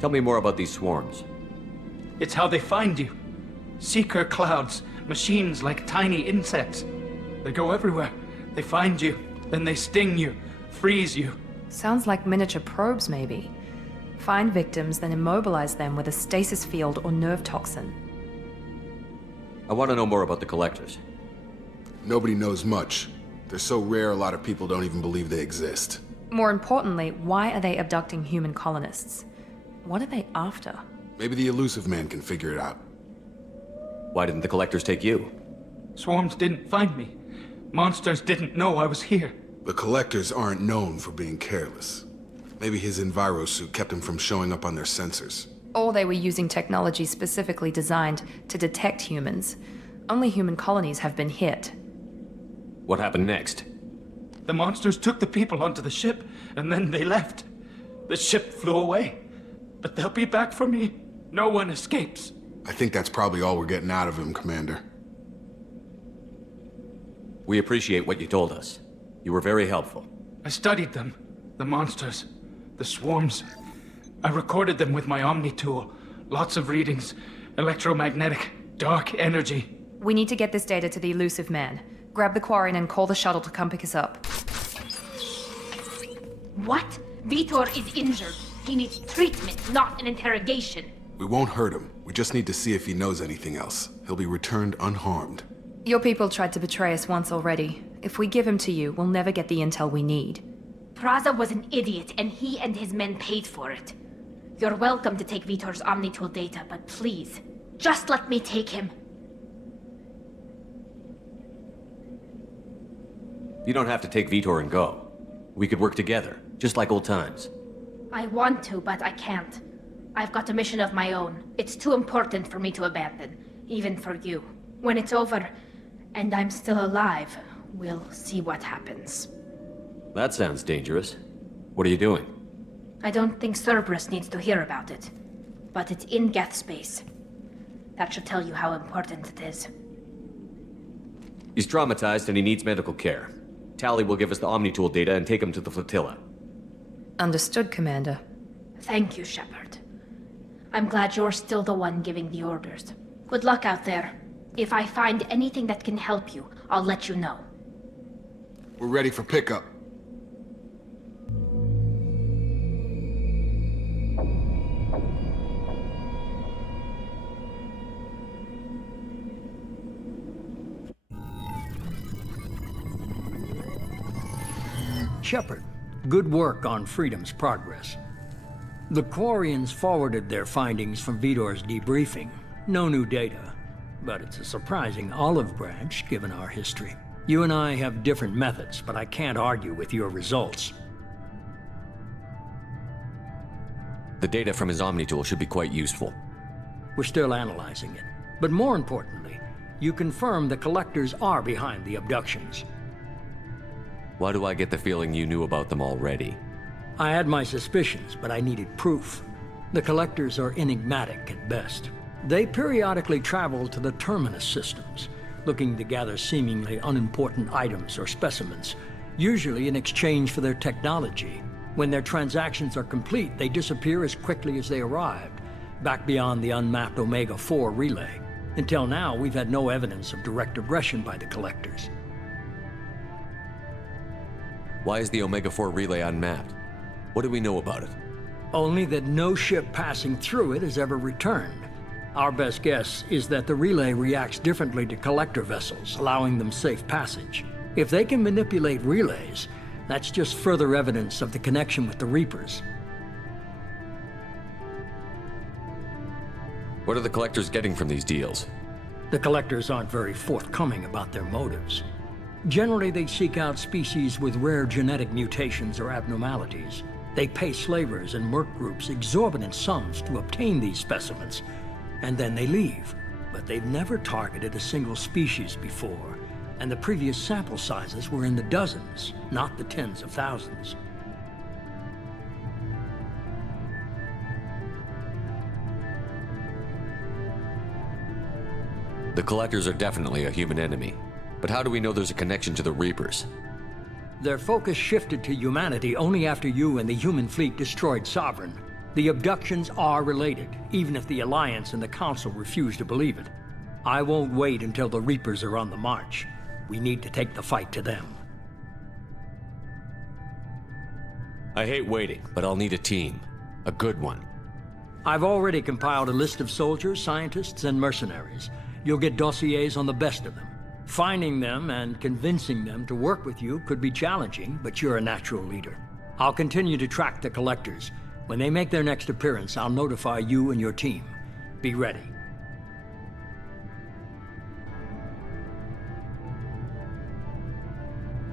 Tell me more about these swarms. It's how they find you. Seeker clouds, machines like tiny insects. They go everywhere. They find you, then they sting you, freeze you. Sounds like miniature probes, maybe. Find victims, then immobilize them with a stasis field or nerve toxin. I want to know more about the Collectors. Nobody knows much. They're so rare, a lot of people don't even believe they exist. More importantly, why are they abducting human colonists? What are they after? Maybe the Elusive Man can figure it out. Why didn't the Collectors take you? Swarms didn't find me. Monsters didn't know I was here. The Collectors aren't known for being careless. Maybe his enviro suit kept him from showing up on their sensors. Or they were using technology specifically designed to detect humans. Only human colonies have been hit. What happened next? The monsters took the people onto the ship, and then they left. The ship flew away. But they'll be back for me. No one escapes. I think that's probably all we're getting out of him, Commander. We appreciate what you told us. You were very helpful. I studied them. The monsters. The swarms. I recorded them with my Omni tool. Lots of readings. Electromagnetic. Dark energy. We need to get this data to the Elusive Man. Grab the Quarren and call the shuttle to come pick us up. What? Vitor is injured. He needs treatment, not an interrogation. We won't hurt him. We just need to see if he knows anything else. He'll be returned unharmed. Your people tried to betray us once already. If we give him to you, we'll never get the intel we need. Praza was an idiot, and he and his men paid for it. You're welcome to take Vitor's Omnitool data, but please, just let me take him. You don't have to take Vitor and go. We could work together, just like old times. I want to, but I can't. I've got a mission of my own. It's too important for me to abandon, even for you. When it's over, and I'm still alive, we'll see what happens. That sounds dangerous. What are you doing? I don't think Cerberus needs to hear about it, but it's in Geth space. That should tell you how important it is. He's traumatized and he needs medical care. Tally will give us the Omnitool data and take him to the flotilla. Understood, Commander. Thank you, Shepard. I'm glad you're still the one giving the orders. Good luck out there. If I find anything that can help you, I'll let you know. We're ready for pickup. Shepard, good work on Freedom's progress. The Quarians forwarded their findings from Vidor's debriefing. No new data, but it's a surprising olive branch given our history. You and I have different methods, but I can't argue with your results. The data from his Omni tool should be quite useful. We're still analyzing it. But more importantly, you confirm the Collectors are behind the abductions. Why do I get the feeling you knew about them already? I had my suspicions, but I needed proof. The Collectors are enigmatic at best. They periodically travel to the Terminus systems, looking to gather seemingly unimportant items or specimens, usually in exchange for their technology. When their transactions are complete, they disappear as quickly as they arrived, back beyond the unmapped Omega-4 relay. Until now, we've had no evidence of direct aggression by the Collectors. Why is the Omega-4 relay unmapped? What do we know about it? Only that no ship passing through it has ever returned. Our best guess is that the relay reacts differently to Collector vessels, allowing them safe passage. If they can manipulate relays, that's just further evidence of the connection with the Reapers. What are the Collectors getting from these deals? The Collectors aren't very forthcoming about their motives. Generally, they seek out species with rare genetic mutations or abnormalities. They pay slavers and merc groups exorbitant sums to obtain these specimens, and then they leave. But they've never targeted a single species before, and the previous sample sizes were in the dozens, not the tens of thousands. The Collectors are definitely a human enemy. But how do we know there's a connection to the Reapers? Their focus shifted to humanity only after you and the human fleet destroyed Sovereign. The abductions are related, even if the Alliance and the Council refuse to believe it. I won't wait until the Reapers are on the march. We need to take the fight to them. I hate waiting, but I'll need a team. A good one. I've already compiled a list of soldiers, scientists, and mercenaries. You'll get dossiers on the best of them. Finding them and convincing them to work with you could be challenging, but you're a natural leader. I'll continue to track the Collectors. When they make their next appearance, I'll notify you and your team. Be ready.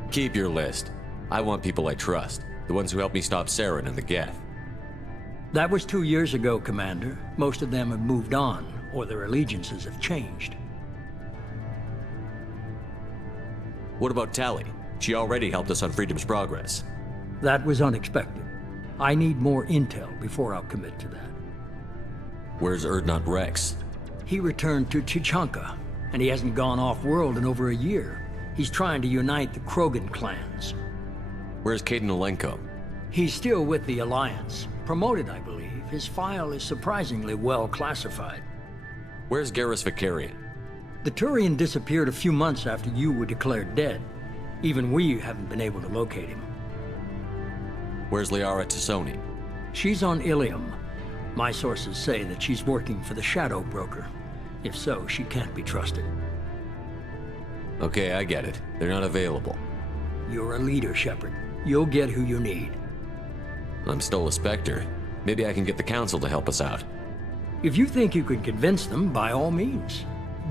Keep your list. I want people I trust. The ones who helped me stop Saren and the Geth. That was 2 years ago, Commander. Most of them have moved on, or their allegiances have changed. What about Tali? She already helped us on Freedom's progress. That was unexpected. I need more intel before I'll commit to that. Where's Urdnot Rex? He returned to Chichanka, and he hasn't gone off-world in over a year. He's trying to unite the Krogan clans. Where's Kaidan Alenko? He's still with the Alliance. Promoted, I believe. His file is surprisingly well classified. Where's Garrus Vicarian? The Turian disappeared a few months after you were declared dead. Even we haven't been able to locate him. Where's Liara Tassoni? She's on Ilium. My sources say that she's working for the Shadow Broker. If so, she can't be trusted. Okay, I get it. They're not available. You're a leader, Shepard. You'll get who you need. I'm still a Spectre. Maybe I can get the Council to help us out. If you think you can convince them, by all means.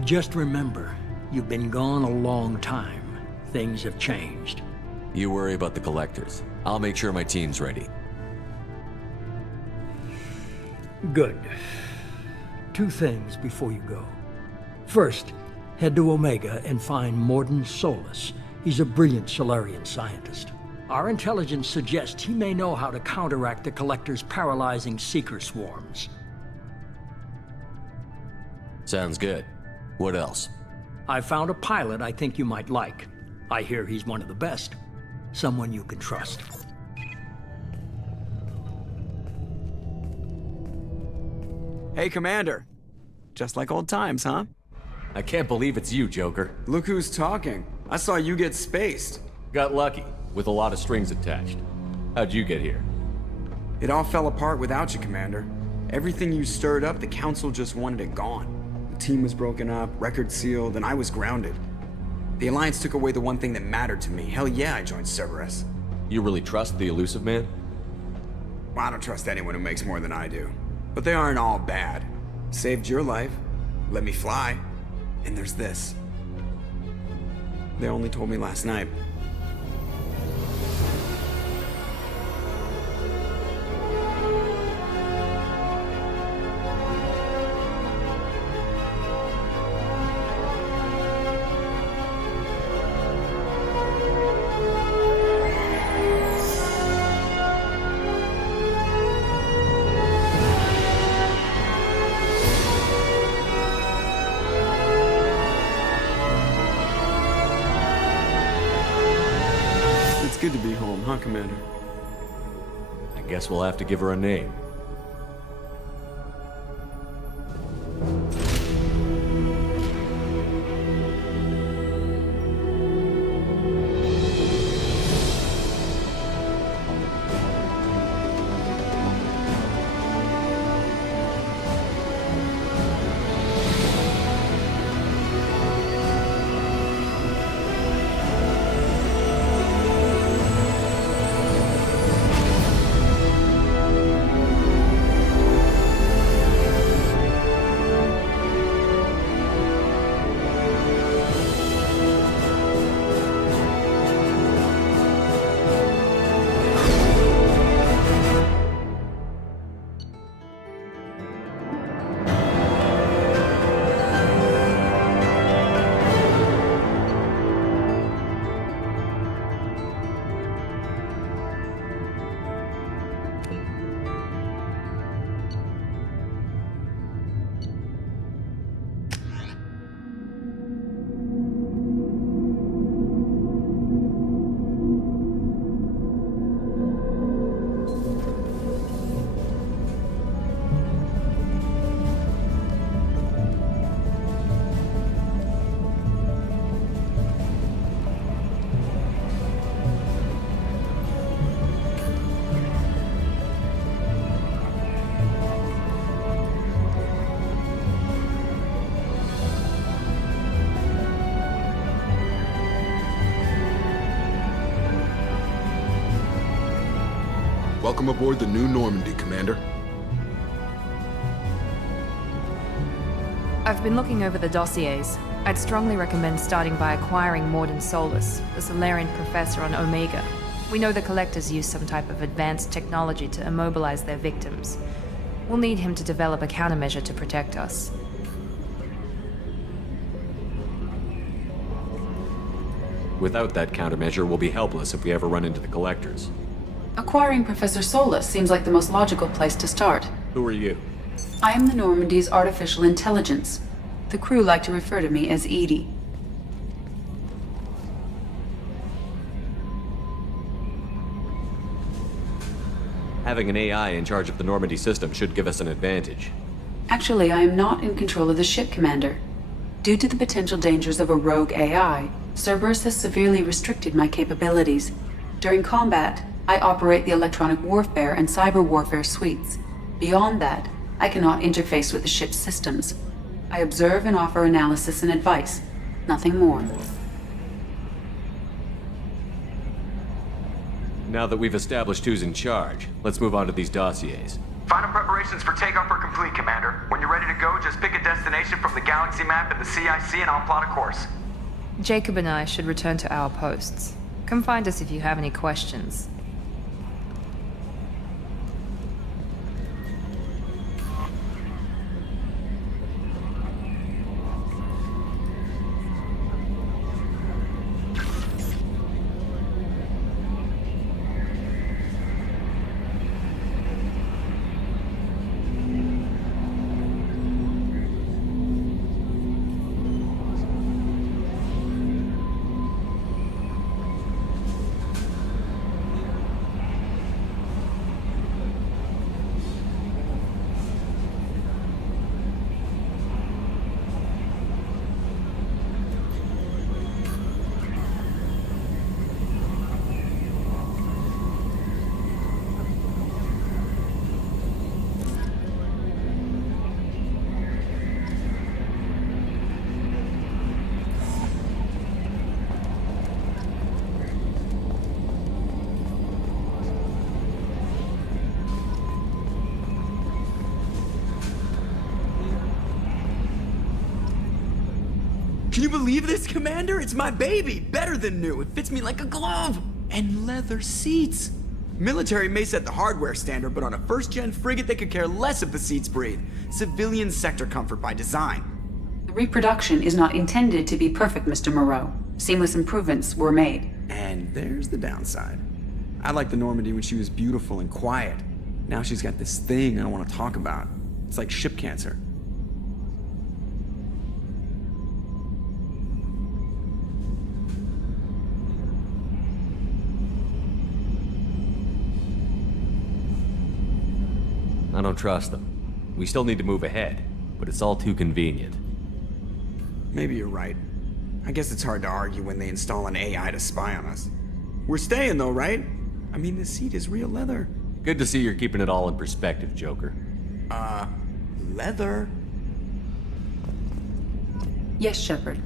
Just remember, you've been gone a long time. Things have changed. You worry about the Collectors. I'll make sure my team's ready. Good. 2 things before you go. First, head to Omega and find Morden Solus. He's a brilliant Solarian scientist. Our intelligence suggests he may know how to counteract the Collector's paralyzing Seeker swarms. Sounds good. What else? I found a pilot I think you might like. I hear he's one of the best. Someone you can trust. Hey, Commander. Just like old times, huh? I can't believe it's you, Joker. Look who's talking. I saw you get spaced. Got lucky, with a lot of strings attached. How'd you get here? It all fell apart without you, Commander. Everything you stirred up, the Council just wanted it gone. The team was broken up, record sealed, and I was grounded. The Alliance took away the one thing that mattered to me. Hell yeah, I joined Cerberus. You really trust the elusive man? Well, I don't trust anyone who makes more than I do. But they aren't all bad. Saved your life, let me fly, and there's this. They only told me last night. It's good to be home, huh, Commander? I guess we'll have to give her a name. Welcome aboard the new Normandy, Commander. I've been looking over the dossiers. I'd strongly recommend starting by acquiring Morden Solus, the Solarian professor on Omega. We know the Collectors use some type of advanced technology to immobilize their victims. We'll need him to develop a countermeasure to protect us. Without that countermeasure, we'll be helpless if we ever run into the Collectors. Acquiring Professor Solus seems like the most logical place to start. Who are you? I am the Normandy's artificial intelligence. The crew like to refer to me as Edie. Having an AI in charge of the Normandy system should give us an advantage. Actually, I am not in control of the ship, Commander. Due to the potential dangers of a rogue AI, Cerberus has severely restricted my capabilities. During combat, I operate the electronic warfare and cyber warfare suites. Beyond that, I cannot interface with the ship's systems. I observe and offer analysis and advice. Nothing more. Now that we've established who's in charge, let's move on to these dossiers. Final preparations for takeoff are complete, Commander. When you're ready to go, just pick a destination from the galaxy map and the CIC and I'll plot a course. Jacob and I should return to our posts. Come find us if you have any questions. Can you believe this, Commander? It's my baby! Better than new. It fits me like a glove! And leather seats. Military may set the hardware standard, but on a first-gen frigate, they could care less if the seats breathe. Civilian sector comfort by design. The reproduction is not intended to be perfect, Mr. Moreau. Seamless improvements were made. And there's the downside. I liked the Normandy when she was beautiful and quiet. Now she's got this thing I don't want to talk about. It's like ship cancer. I don't trust them. We still need to move ahead, but it's all too convenient. Maybe you're right. I guess it's hard to argue when they install an AI to spy on us. We're staying though, right? I mean, the seat is real leather. Good to see you're keeping it all in perspective, Joker. Leather? Yes, Shepard.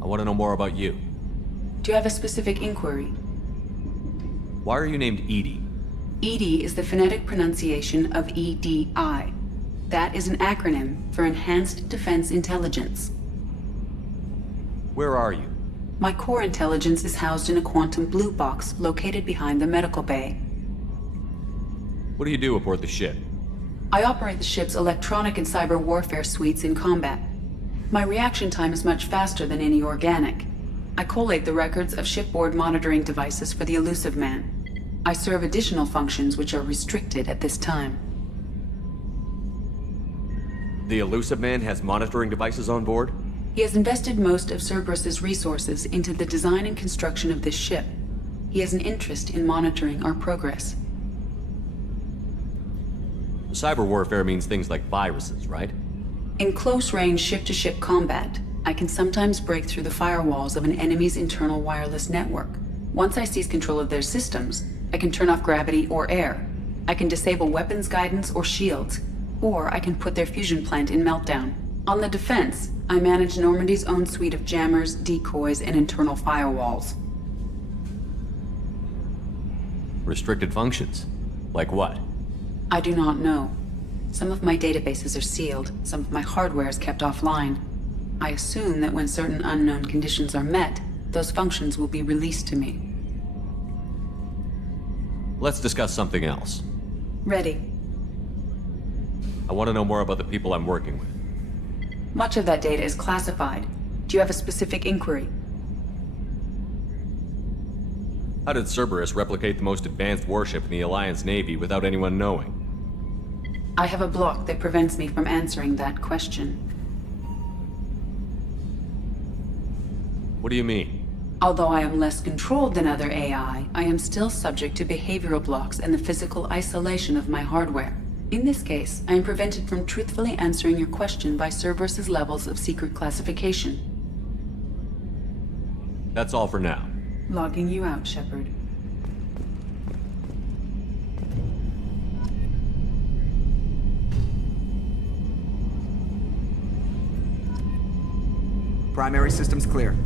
I want to know more about you. Do you have a specific inquiry? Why are you named Edie? EDI is the phonetic pronunciation of EDI. That is an acronym for Enhanced Defense Intelligence. Where are you? My core intelligence is housed in a quantum blue box located behind the medical bay. What do you do aboard the ship? I operate the ship's electronic and cyber warfare suites in combat. My reaction time is much faster than any organic. I collate the records of shipboard monitoring devices for the Elusive Man. I serve additional functions which are restricted at this time. The Elusive Man has monitoring devices on board? He has invested most of Cerberus's resources into the design and construction of this ship. He has an interest in monitoring our progress. Cyber warfare means things like viruses, right? In close-range ship-to-ship combat, I can sometimes break through the firewalls of an enemy's internal wireless network. Once I seize control of their systems, I can turn off gravity or air. I can disable weapons guidance or shields, or I can put their fusion plant in meltdown. On the defense, I manage Normandy's own suite of jammers, decoys, and internal firewalls. Restricted functions? Like what? I do not know. Some of my databases are sealed, some of my hardware is kept offline. I assume that when certain unknown conditions are met, those functions will be released to me. Let's discuss something else. Ready. I want to know more about the people I'm working with. Much of that data is classified. Do you have a specific inquiry? How did Cerberus replicate the most advanced warship in the Alliance Navy without anyone knowing? I have a block that prevents me from answering that question. What do you mean? Although I am less controlled than other AI, I am still subject to behavioral blocks and the physical isolation of my hardware. In this case, I am prevented from truthfully answering your question by Cerberus's levels of secret classification. That's all for now. Logging you out, Shepard. Primary systems clear.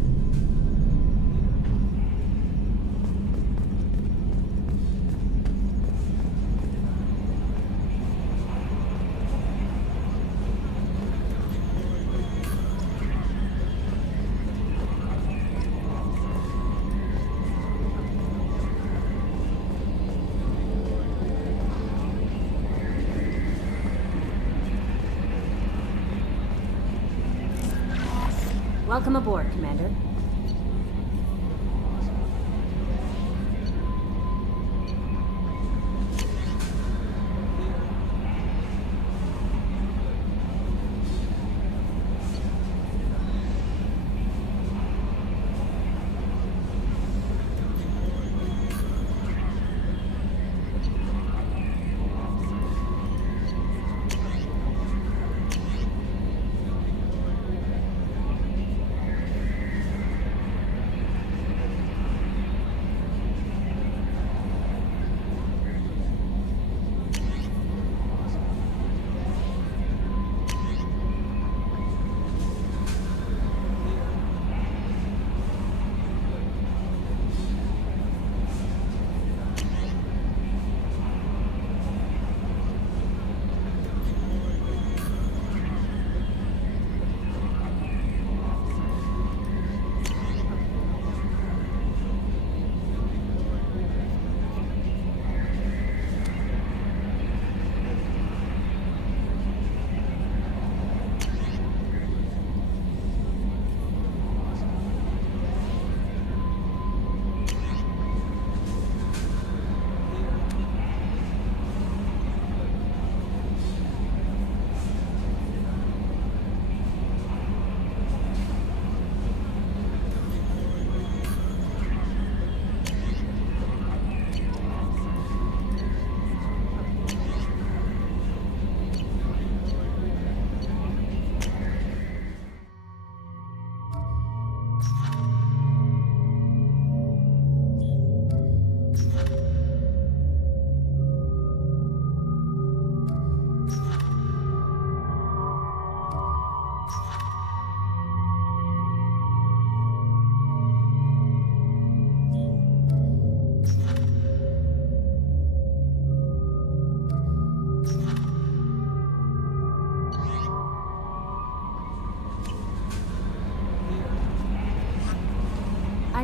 Welcome aboard, Commander.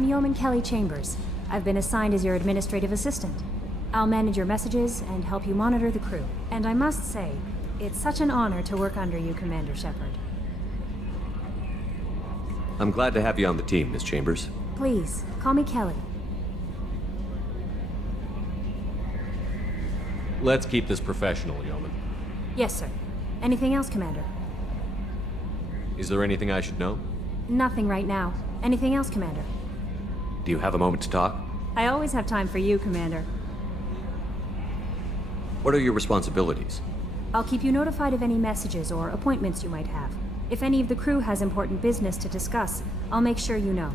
I'm Yeoman Kelly Chambers. I've been assigned as your administrative assistant. I'll manage your messages and help you monitor the crew. And I must say, it's such an honor to work under you, Commander Shepard. I'm glad to have you on the team, Miss Chambers. Please, call me Kelly. Let's keep this professional, Yeoman. Yes, sir. Anything else, Commander? Is there anything I should know? Nothing right now. Anything else, Commander? Do you have a moment to talk? I always have time for you, Commander. What are your responsibilities? I'll keep you notified of any messages or appointments you might have. If any of the crew has important business to discuss, I'll make sure you know.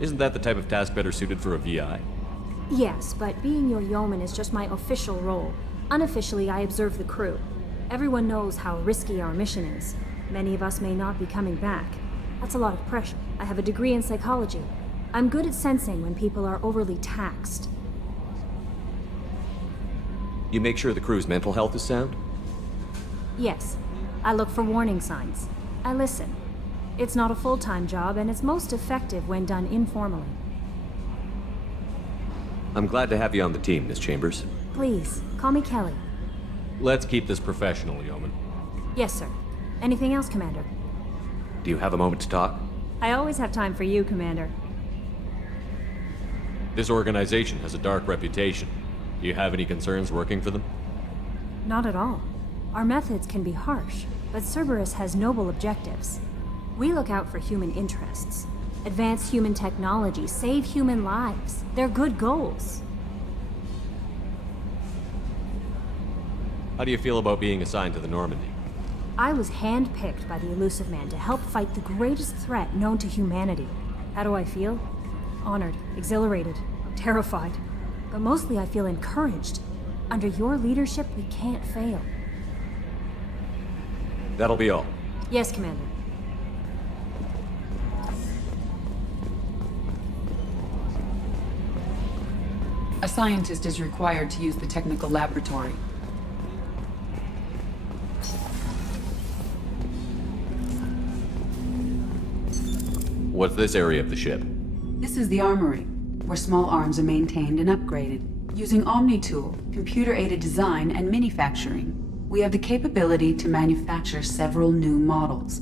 Isn't that the type of task better suited for a VI? Yes, but being your yeoman is just my official role. Unofficially, I observe the crew. Everyone knows how risky our mission is. Many of us may not be coming back. That's a lot of pressure. I have a degree in psychology. I'm good at sensing when people are overly taxed. You make sure the crew's mental health is sound? Yes. I look for warning signs. I listen. It's not a full-time job, and it's most effective when done informally. I'm glad to have you on the team, Miss Chambers. Please, call me Kelly. Let's keep this professional, Yeoman. Yes, sir. Anything else, Commander? Do you have a moment to talk? I always have time for you, Commander. This organization has a dark reputation. Do you have any concerns working for them? Not at all. Our methods can be harsh, but Cerberus has noble objectives. We look out for human interests. Advance human technology, save human lives. They're good goals. How do you feel about being assigned to the Normandy? I was handpicked by the Elusive Man to help fight the greatest threat known to humanity. How do I feel? Honored, exhilarated, terrified. But mostly I feel encouraged. Under your leadership, we can't fail. That'll be all. Yes, Commander. A scientist is required to use the technical laboratory. What's this area of the ship? This is the armory, where small arms are maintained and upgraded. Using ME2, computer-aided design and manufacturing, we have the capability to manufacture several new models.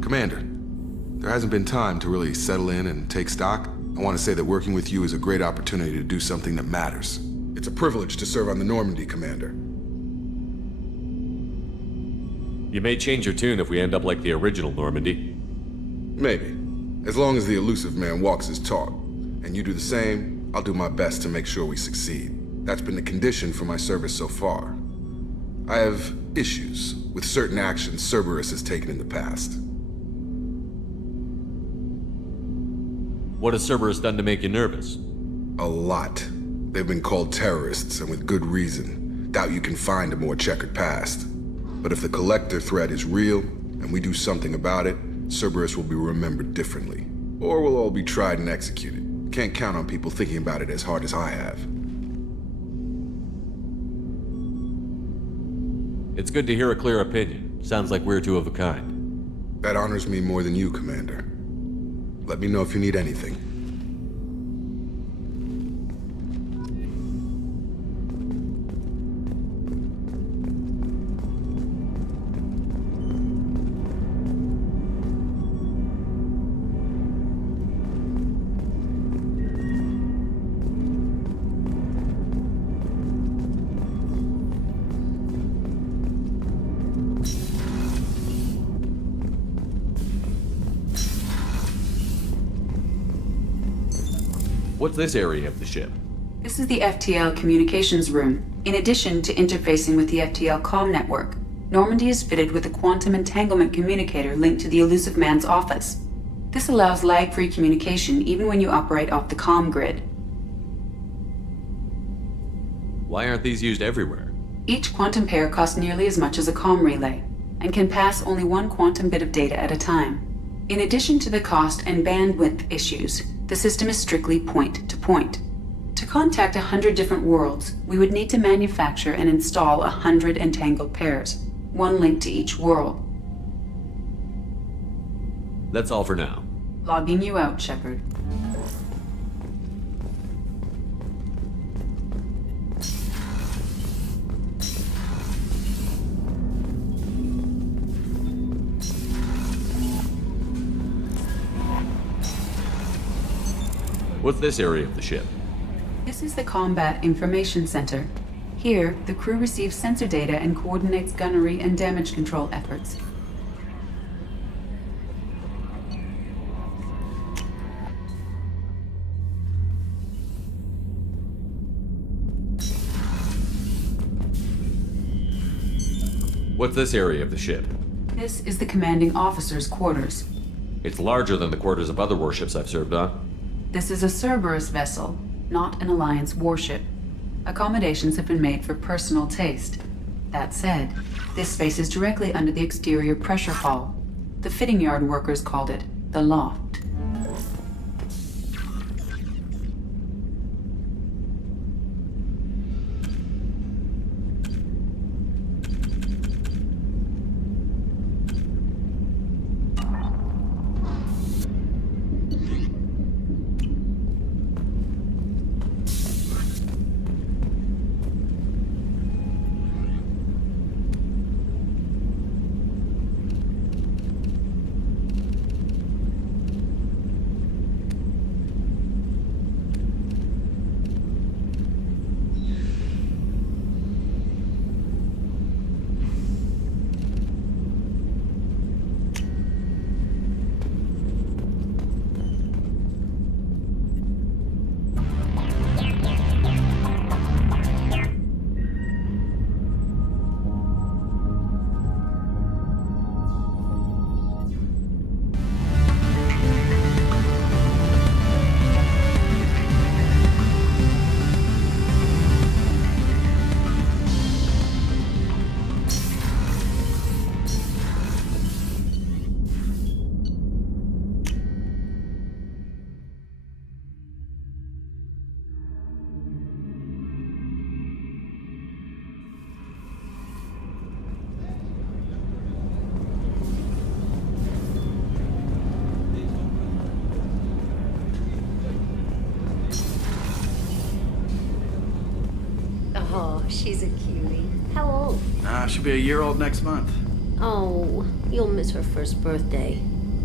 Commander, there hasn't been time to really settle in and take stock. I want to say that working with you is a great opportunity to do something that matters. It's a privilege to serve on the Normandy, Commander. You may change your tune if we end up like the original Normandy. Maybe. As long as the Elusive Man walks his talk, and you do the same, I'll do my best to make sure we succeed. That's been the condition for my service so far. I have issues with certain actions Cerberus has taken in the past. What has Cerberus done to make you nervous? A lot. They've been called terrorists, and with good reason. Doubt you can find a more checkered past. But if the Collector threat is real, and we do something about it, Cerberus will be remembered differently. Or we'll all be tried and executed. Can't count on people thinking about it as hard as I have. It's good to hear a clear opinion. Sounds like we're two of a kind. That honors me more than you, Commander. Let me know if you need anything. What's this area of the ship? This is the FTL communications room. In addition to interfacing with the FTL comm network, Normandy is fitted with a quantum entanglement communicator linked to the Elusive Man's office. This allows lag-free communication even when you operate off the comm grid. Why aren't these used everywhere? Each quantum pair costs nearly as much as a comm relay, and can pass only one quantum bit of data at a time. In addition to the cost and bandwidth issues, the system is strictly point-to-point. To contact 100 different worlds, we would need to manufacture and install 100 entangled pairs, one link to each world. That's all for now. Logging you out, Shepard. What's this area of the ship? This is the Combat Information Center. Here, the crew receives sensor data and coordinates gunnery and damage control efforts. What's this area of the ship? This is the commanding officer's quarters. It's larger than the quarters of other warships I've served on. This is a Cerberus vessel, not an Alliance warship. Accommodations have been made for personal taste. That said, this space is directly under the exterior pressure hull. The fitting yard workers called it the loft. Oh, she's a cutie. How old? She'll be a year old next month. Oh, you'll miss her first birthday.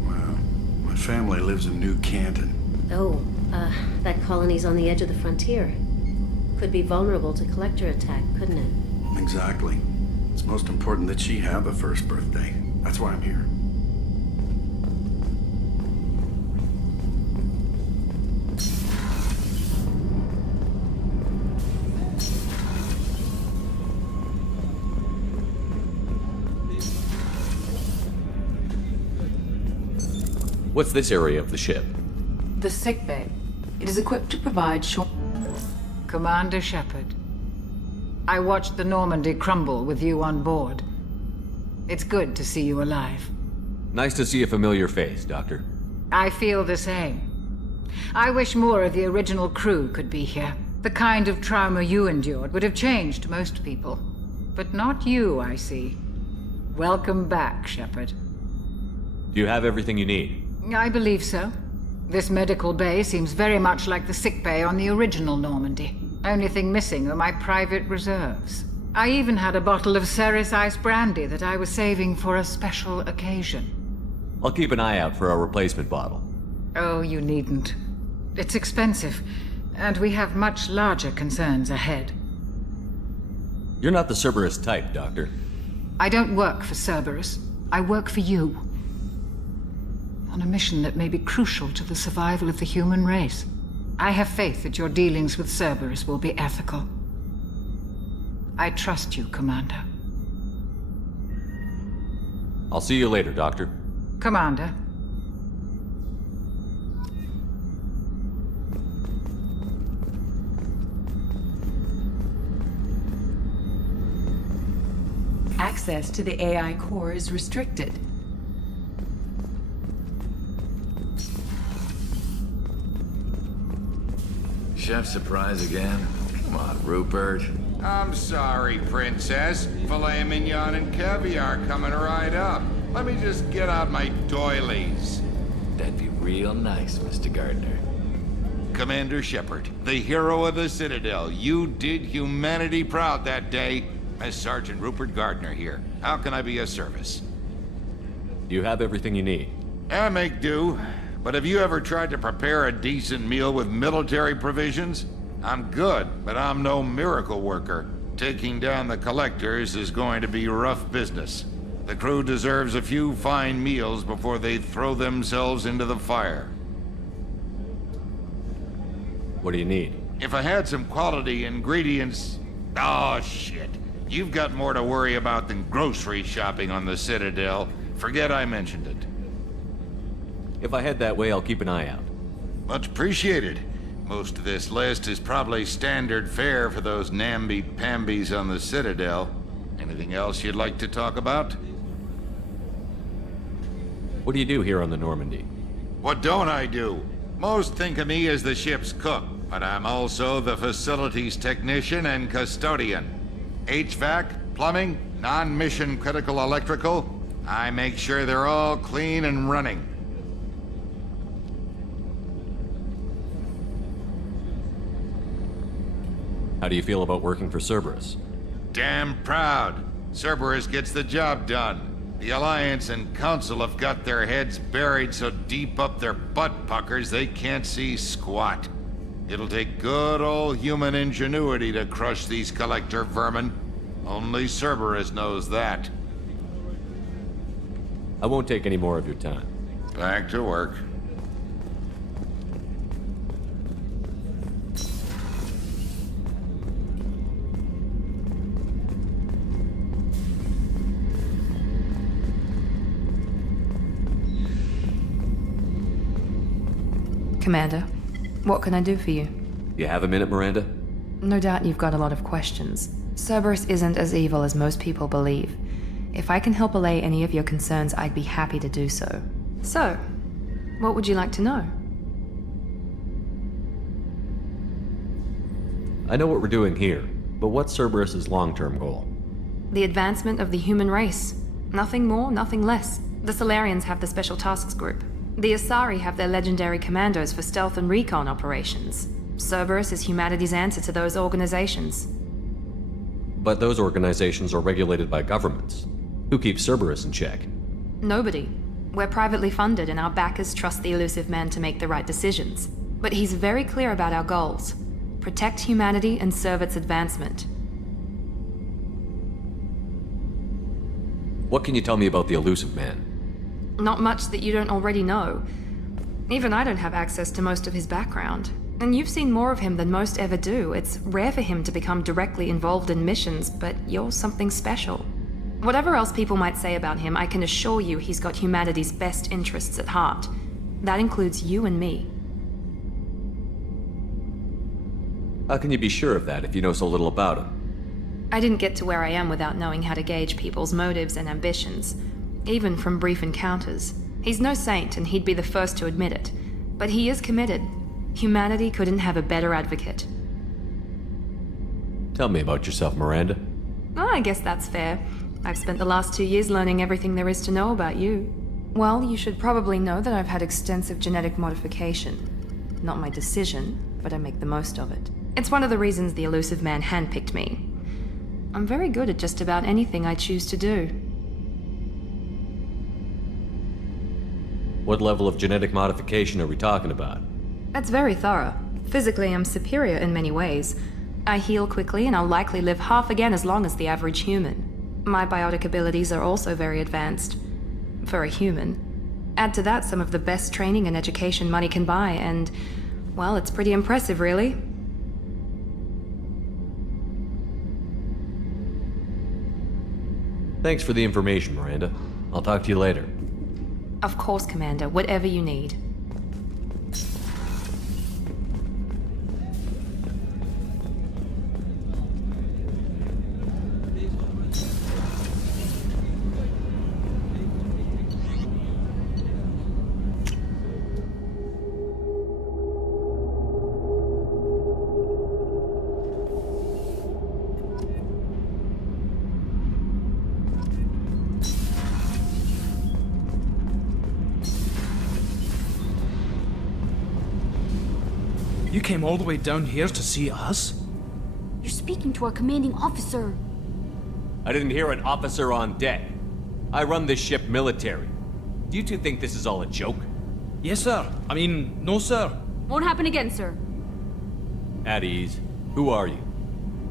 Wow. My family lives in New Canton. Oh, that colony's on the edge of the frontier. Could be vulnerable to collector attack, couldn't it? Exactly. It's most important that she have a first birthday. That's why I'm here. What's this area of the ship? The sickbay. It is equipped to provide short... Commander Shepard, I watched the Normandy crumble with you on board. It's good to see you alive. Nice to see a familiar face, Doctor. I feel the same. I wish more of the original crew could be here. The kind of trauma you endured would have changed most people. But not you, I see. Welcome back, Shepard. Do you have everything you need? I believe so. This medical bay seems very much like the sick bay on the original Normandy. Only thing missing are my private reserves. I even had a bottle of Ceres Ice Brandy that I was saving for a special occasion. I'll keep an eye out for a replacement bottle. Oh, you needn't. It's expensive, and we have much larger concerns ahead. You're not the Cerberus type, Doctor. I don't work for Cerberus. I work for you. On a mission that may be crucial to the survival of the human race. I have faith that your dealings with Cerberus will be ethical. I trust you, Commander. I'll see you later, Doctor. Commander. Access to the AI core is restricted. Chef surprise again? Come on, Rupert. I'm sorry, Princess. Filet mignon and caviar coming right up. Let me just get out my doilies. That'd be real nice, Mr. Gardner. Commander Shepard, the hero of the Citadel. You did humanity proud that day. As Sergeant Rupert Gardner here. How can I be of service? You have everything you need. I make do. But have you ever tried to prepare a decent meal with military provisions? I'm good, but I'm no miracle worker. Taking down the collectors is going to be rough business. The crew deserves a few fine meals before they throw themselves into the fire. What do you need? If I had some quality ingredients... Oh, shit. You've got more to worry about than grocery shopping on the Citadel. Forget I mentioned it. If I head that way, I'll keep an eye out. Much appreciated. Most of this list is probably standard fare for those namby-pambies on the Citadel. Anything else you'd like to talk about? What do you do here on the Normandy? What don't I do? Most think of me as the ship's cook, but I'm also the facilities technician and custodian. HVAC, plumbing, non-mission critical electrical. I make sure they're all clean and running. How do you feel about working for Cerberus? Damn proud. Cerberus gets the job done. The Alliance and Council have got their heads buried so deep up their butt puckers they can't see squat. It'll take good old human ingenuity to crush these collector vermin. Only Cerberus knows that. I won't take any more of your time. Back to work. Commander, what can I do for you? You have a minute, Miranda? No doubt you've got a lot of questions. Cerberus isn't as evil as most people believe. If I can help allay any of your concerns, I'd be happy to do so. So, what would you like to know? I know what we're doing here, but what's Cerberus's long-term goal? The advancement of the human race. Nothing more, nothing less. The Solarians have the Special Tasks Group. The Asari have their legendary commandos for stealth and recon operations. Cerberus is humanity's answer to those organizations. But those organizations are regulated by governments. Who keeps Cerberus in check? Nobody. We're privately funded and our backers trust the elusive man to make the right decisions. But he's very clear about our goals. Protect humanity and serve its advancement. What can you tell me about the elusive man? Not much that you don't already know. Even I don't have access to most of his background. And you've seen more of him than most ever do. It's rare for him to become directly involved in missions, but you're something special. Whatever else people might say about him, I can assure you he's got humanity's best interests at heart. That includes you and me. How can you be sure of that if you know so little about him? I didn't get to where I am without knowing how to gauge people's motives and ambitions. Even from brief encounters. He's no saint, and he'd be the first to admit it. But he is committed. Humanity couldn't have a better advocate. Tell me about yourself, Miranda. Oh, I guess that's fair. I've spent the last 2 years learning everything there is to know about you. Well, you should probably know that I've had extensive genetic modification. Not my decision, but I make the most of it. It's one of the reasons the elusive man handpicked me. I'm very good at just about anything I choose to do. What level of genetic modification are we talking about? That's very thorough. Physically, I'm superior in many ways. I heal quickly, and I'll likely live half again as long as the average human. My biotic abilities are also very advanced. For a human. Add to that some of the best training and education money can buy, and... Well, it's pretty impressive, really. Thanks for the information, Miranda. I'll talk to you later. Of course, Commander. Whatever you need. You came all the way down here to see us? You're speaking to our commanding officer. I didn't hear an officer on deck. I run this ship military. Do you two think this is all a joke? Yes, sir. I mean, no, sir. Won't happen again, sir. At ease. Who are you?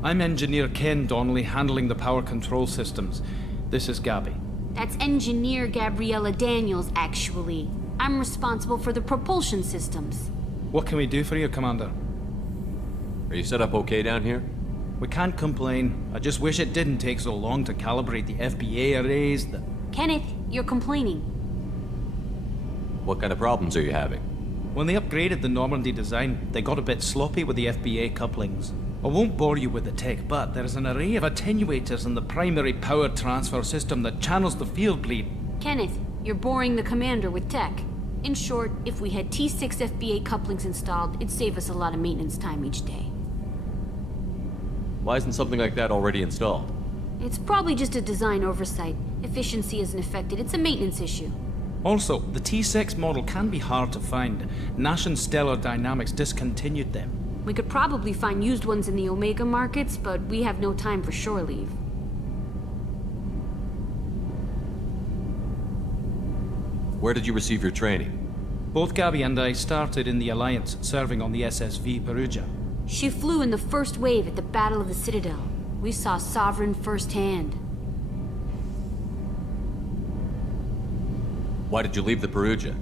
I'm Engineer Ken Donnelly, handling the power control systems. This is Gabby. That's Engineer Gabriella Daniels, actually. I'm responsible for the propulsion systems. What can we do for you, Commander? Are you set up okay down here? We can't complain. I just wish it didn't take so long to calibrate the FBA arrays. Kenneth, you're complaining. What kind of problems are you having? When they upgraded the Normandy design, they got a bit sloppy with the FBA couplings. I won't bore you with the tech, but there is an array of attenuators in the primary power transfer system that channels the field bleed. Kenneth, you're boring the commander with tech. In short, if we had T6 FBA couplings installed, it'd save us a lot of maintenance time each day. Why isn't something like that already installed? It's probably just a design oversight. Efficiency isn't affected, it's a maintenance issue. Also, the T6 model can be hard to find. Nash and Stellar Dynamics discontinued them. We could probably find used ones in the Omega markets, but we have no time for shore leave. Where did you receive your training? Both Gabby and I started in the Alliance, serving on the SSV Perugia. She flew in the first wave at the Battle of the Citadel. We saw Sovereign firsthand. Why did you leave the Perugia?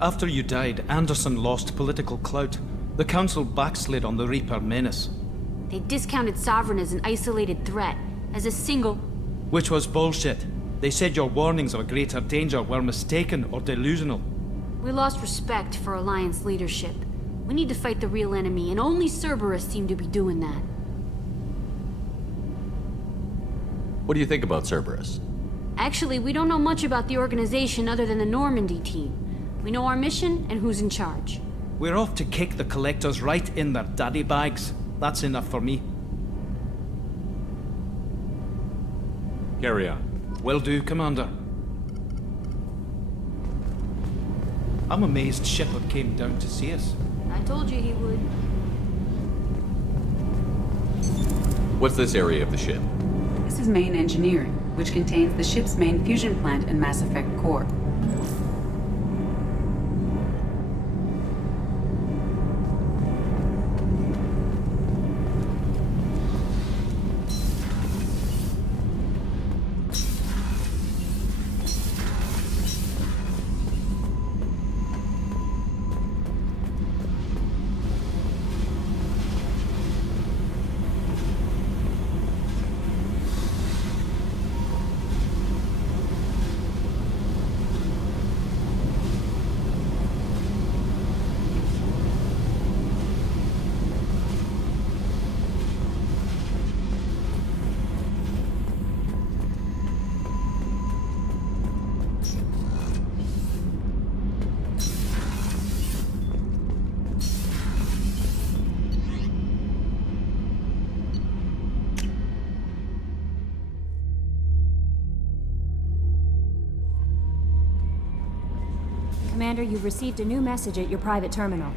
After you died, Anderson lost political clout. The Council backslid on the Reaper menace. They discounted Sovereign as an isolated threat, as a single... Which was bullshit. They said your warnings of a greater danger were mistaken or delusional. We lost respect for Alliance leadership. We need to fight the real enemy, and only Cerberus seemed to be doing that. What do you think about Cerberus? Actually, we don't know much about the organization other than the Normandy team. We know our mission and who's in charge. We're off to kick the Collectors right in their daddy bags. That's enough for me. Carry on. Will do, Commander. I'm amazed Shepard came down to see us. I told you he would. What's this area of the ship? This is main engineering, which contains the ship's main fusion plant and Mass Effect core. Commander, you've received a new message at your private terminal.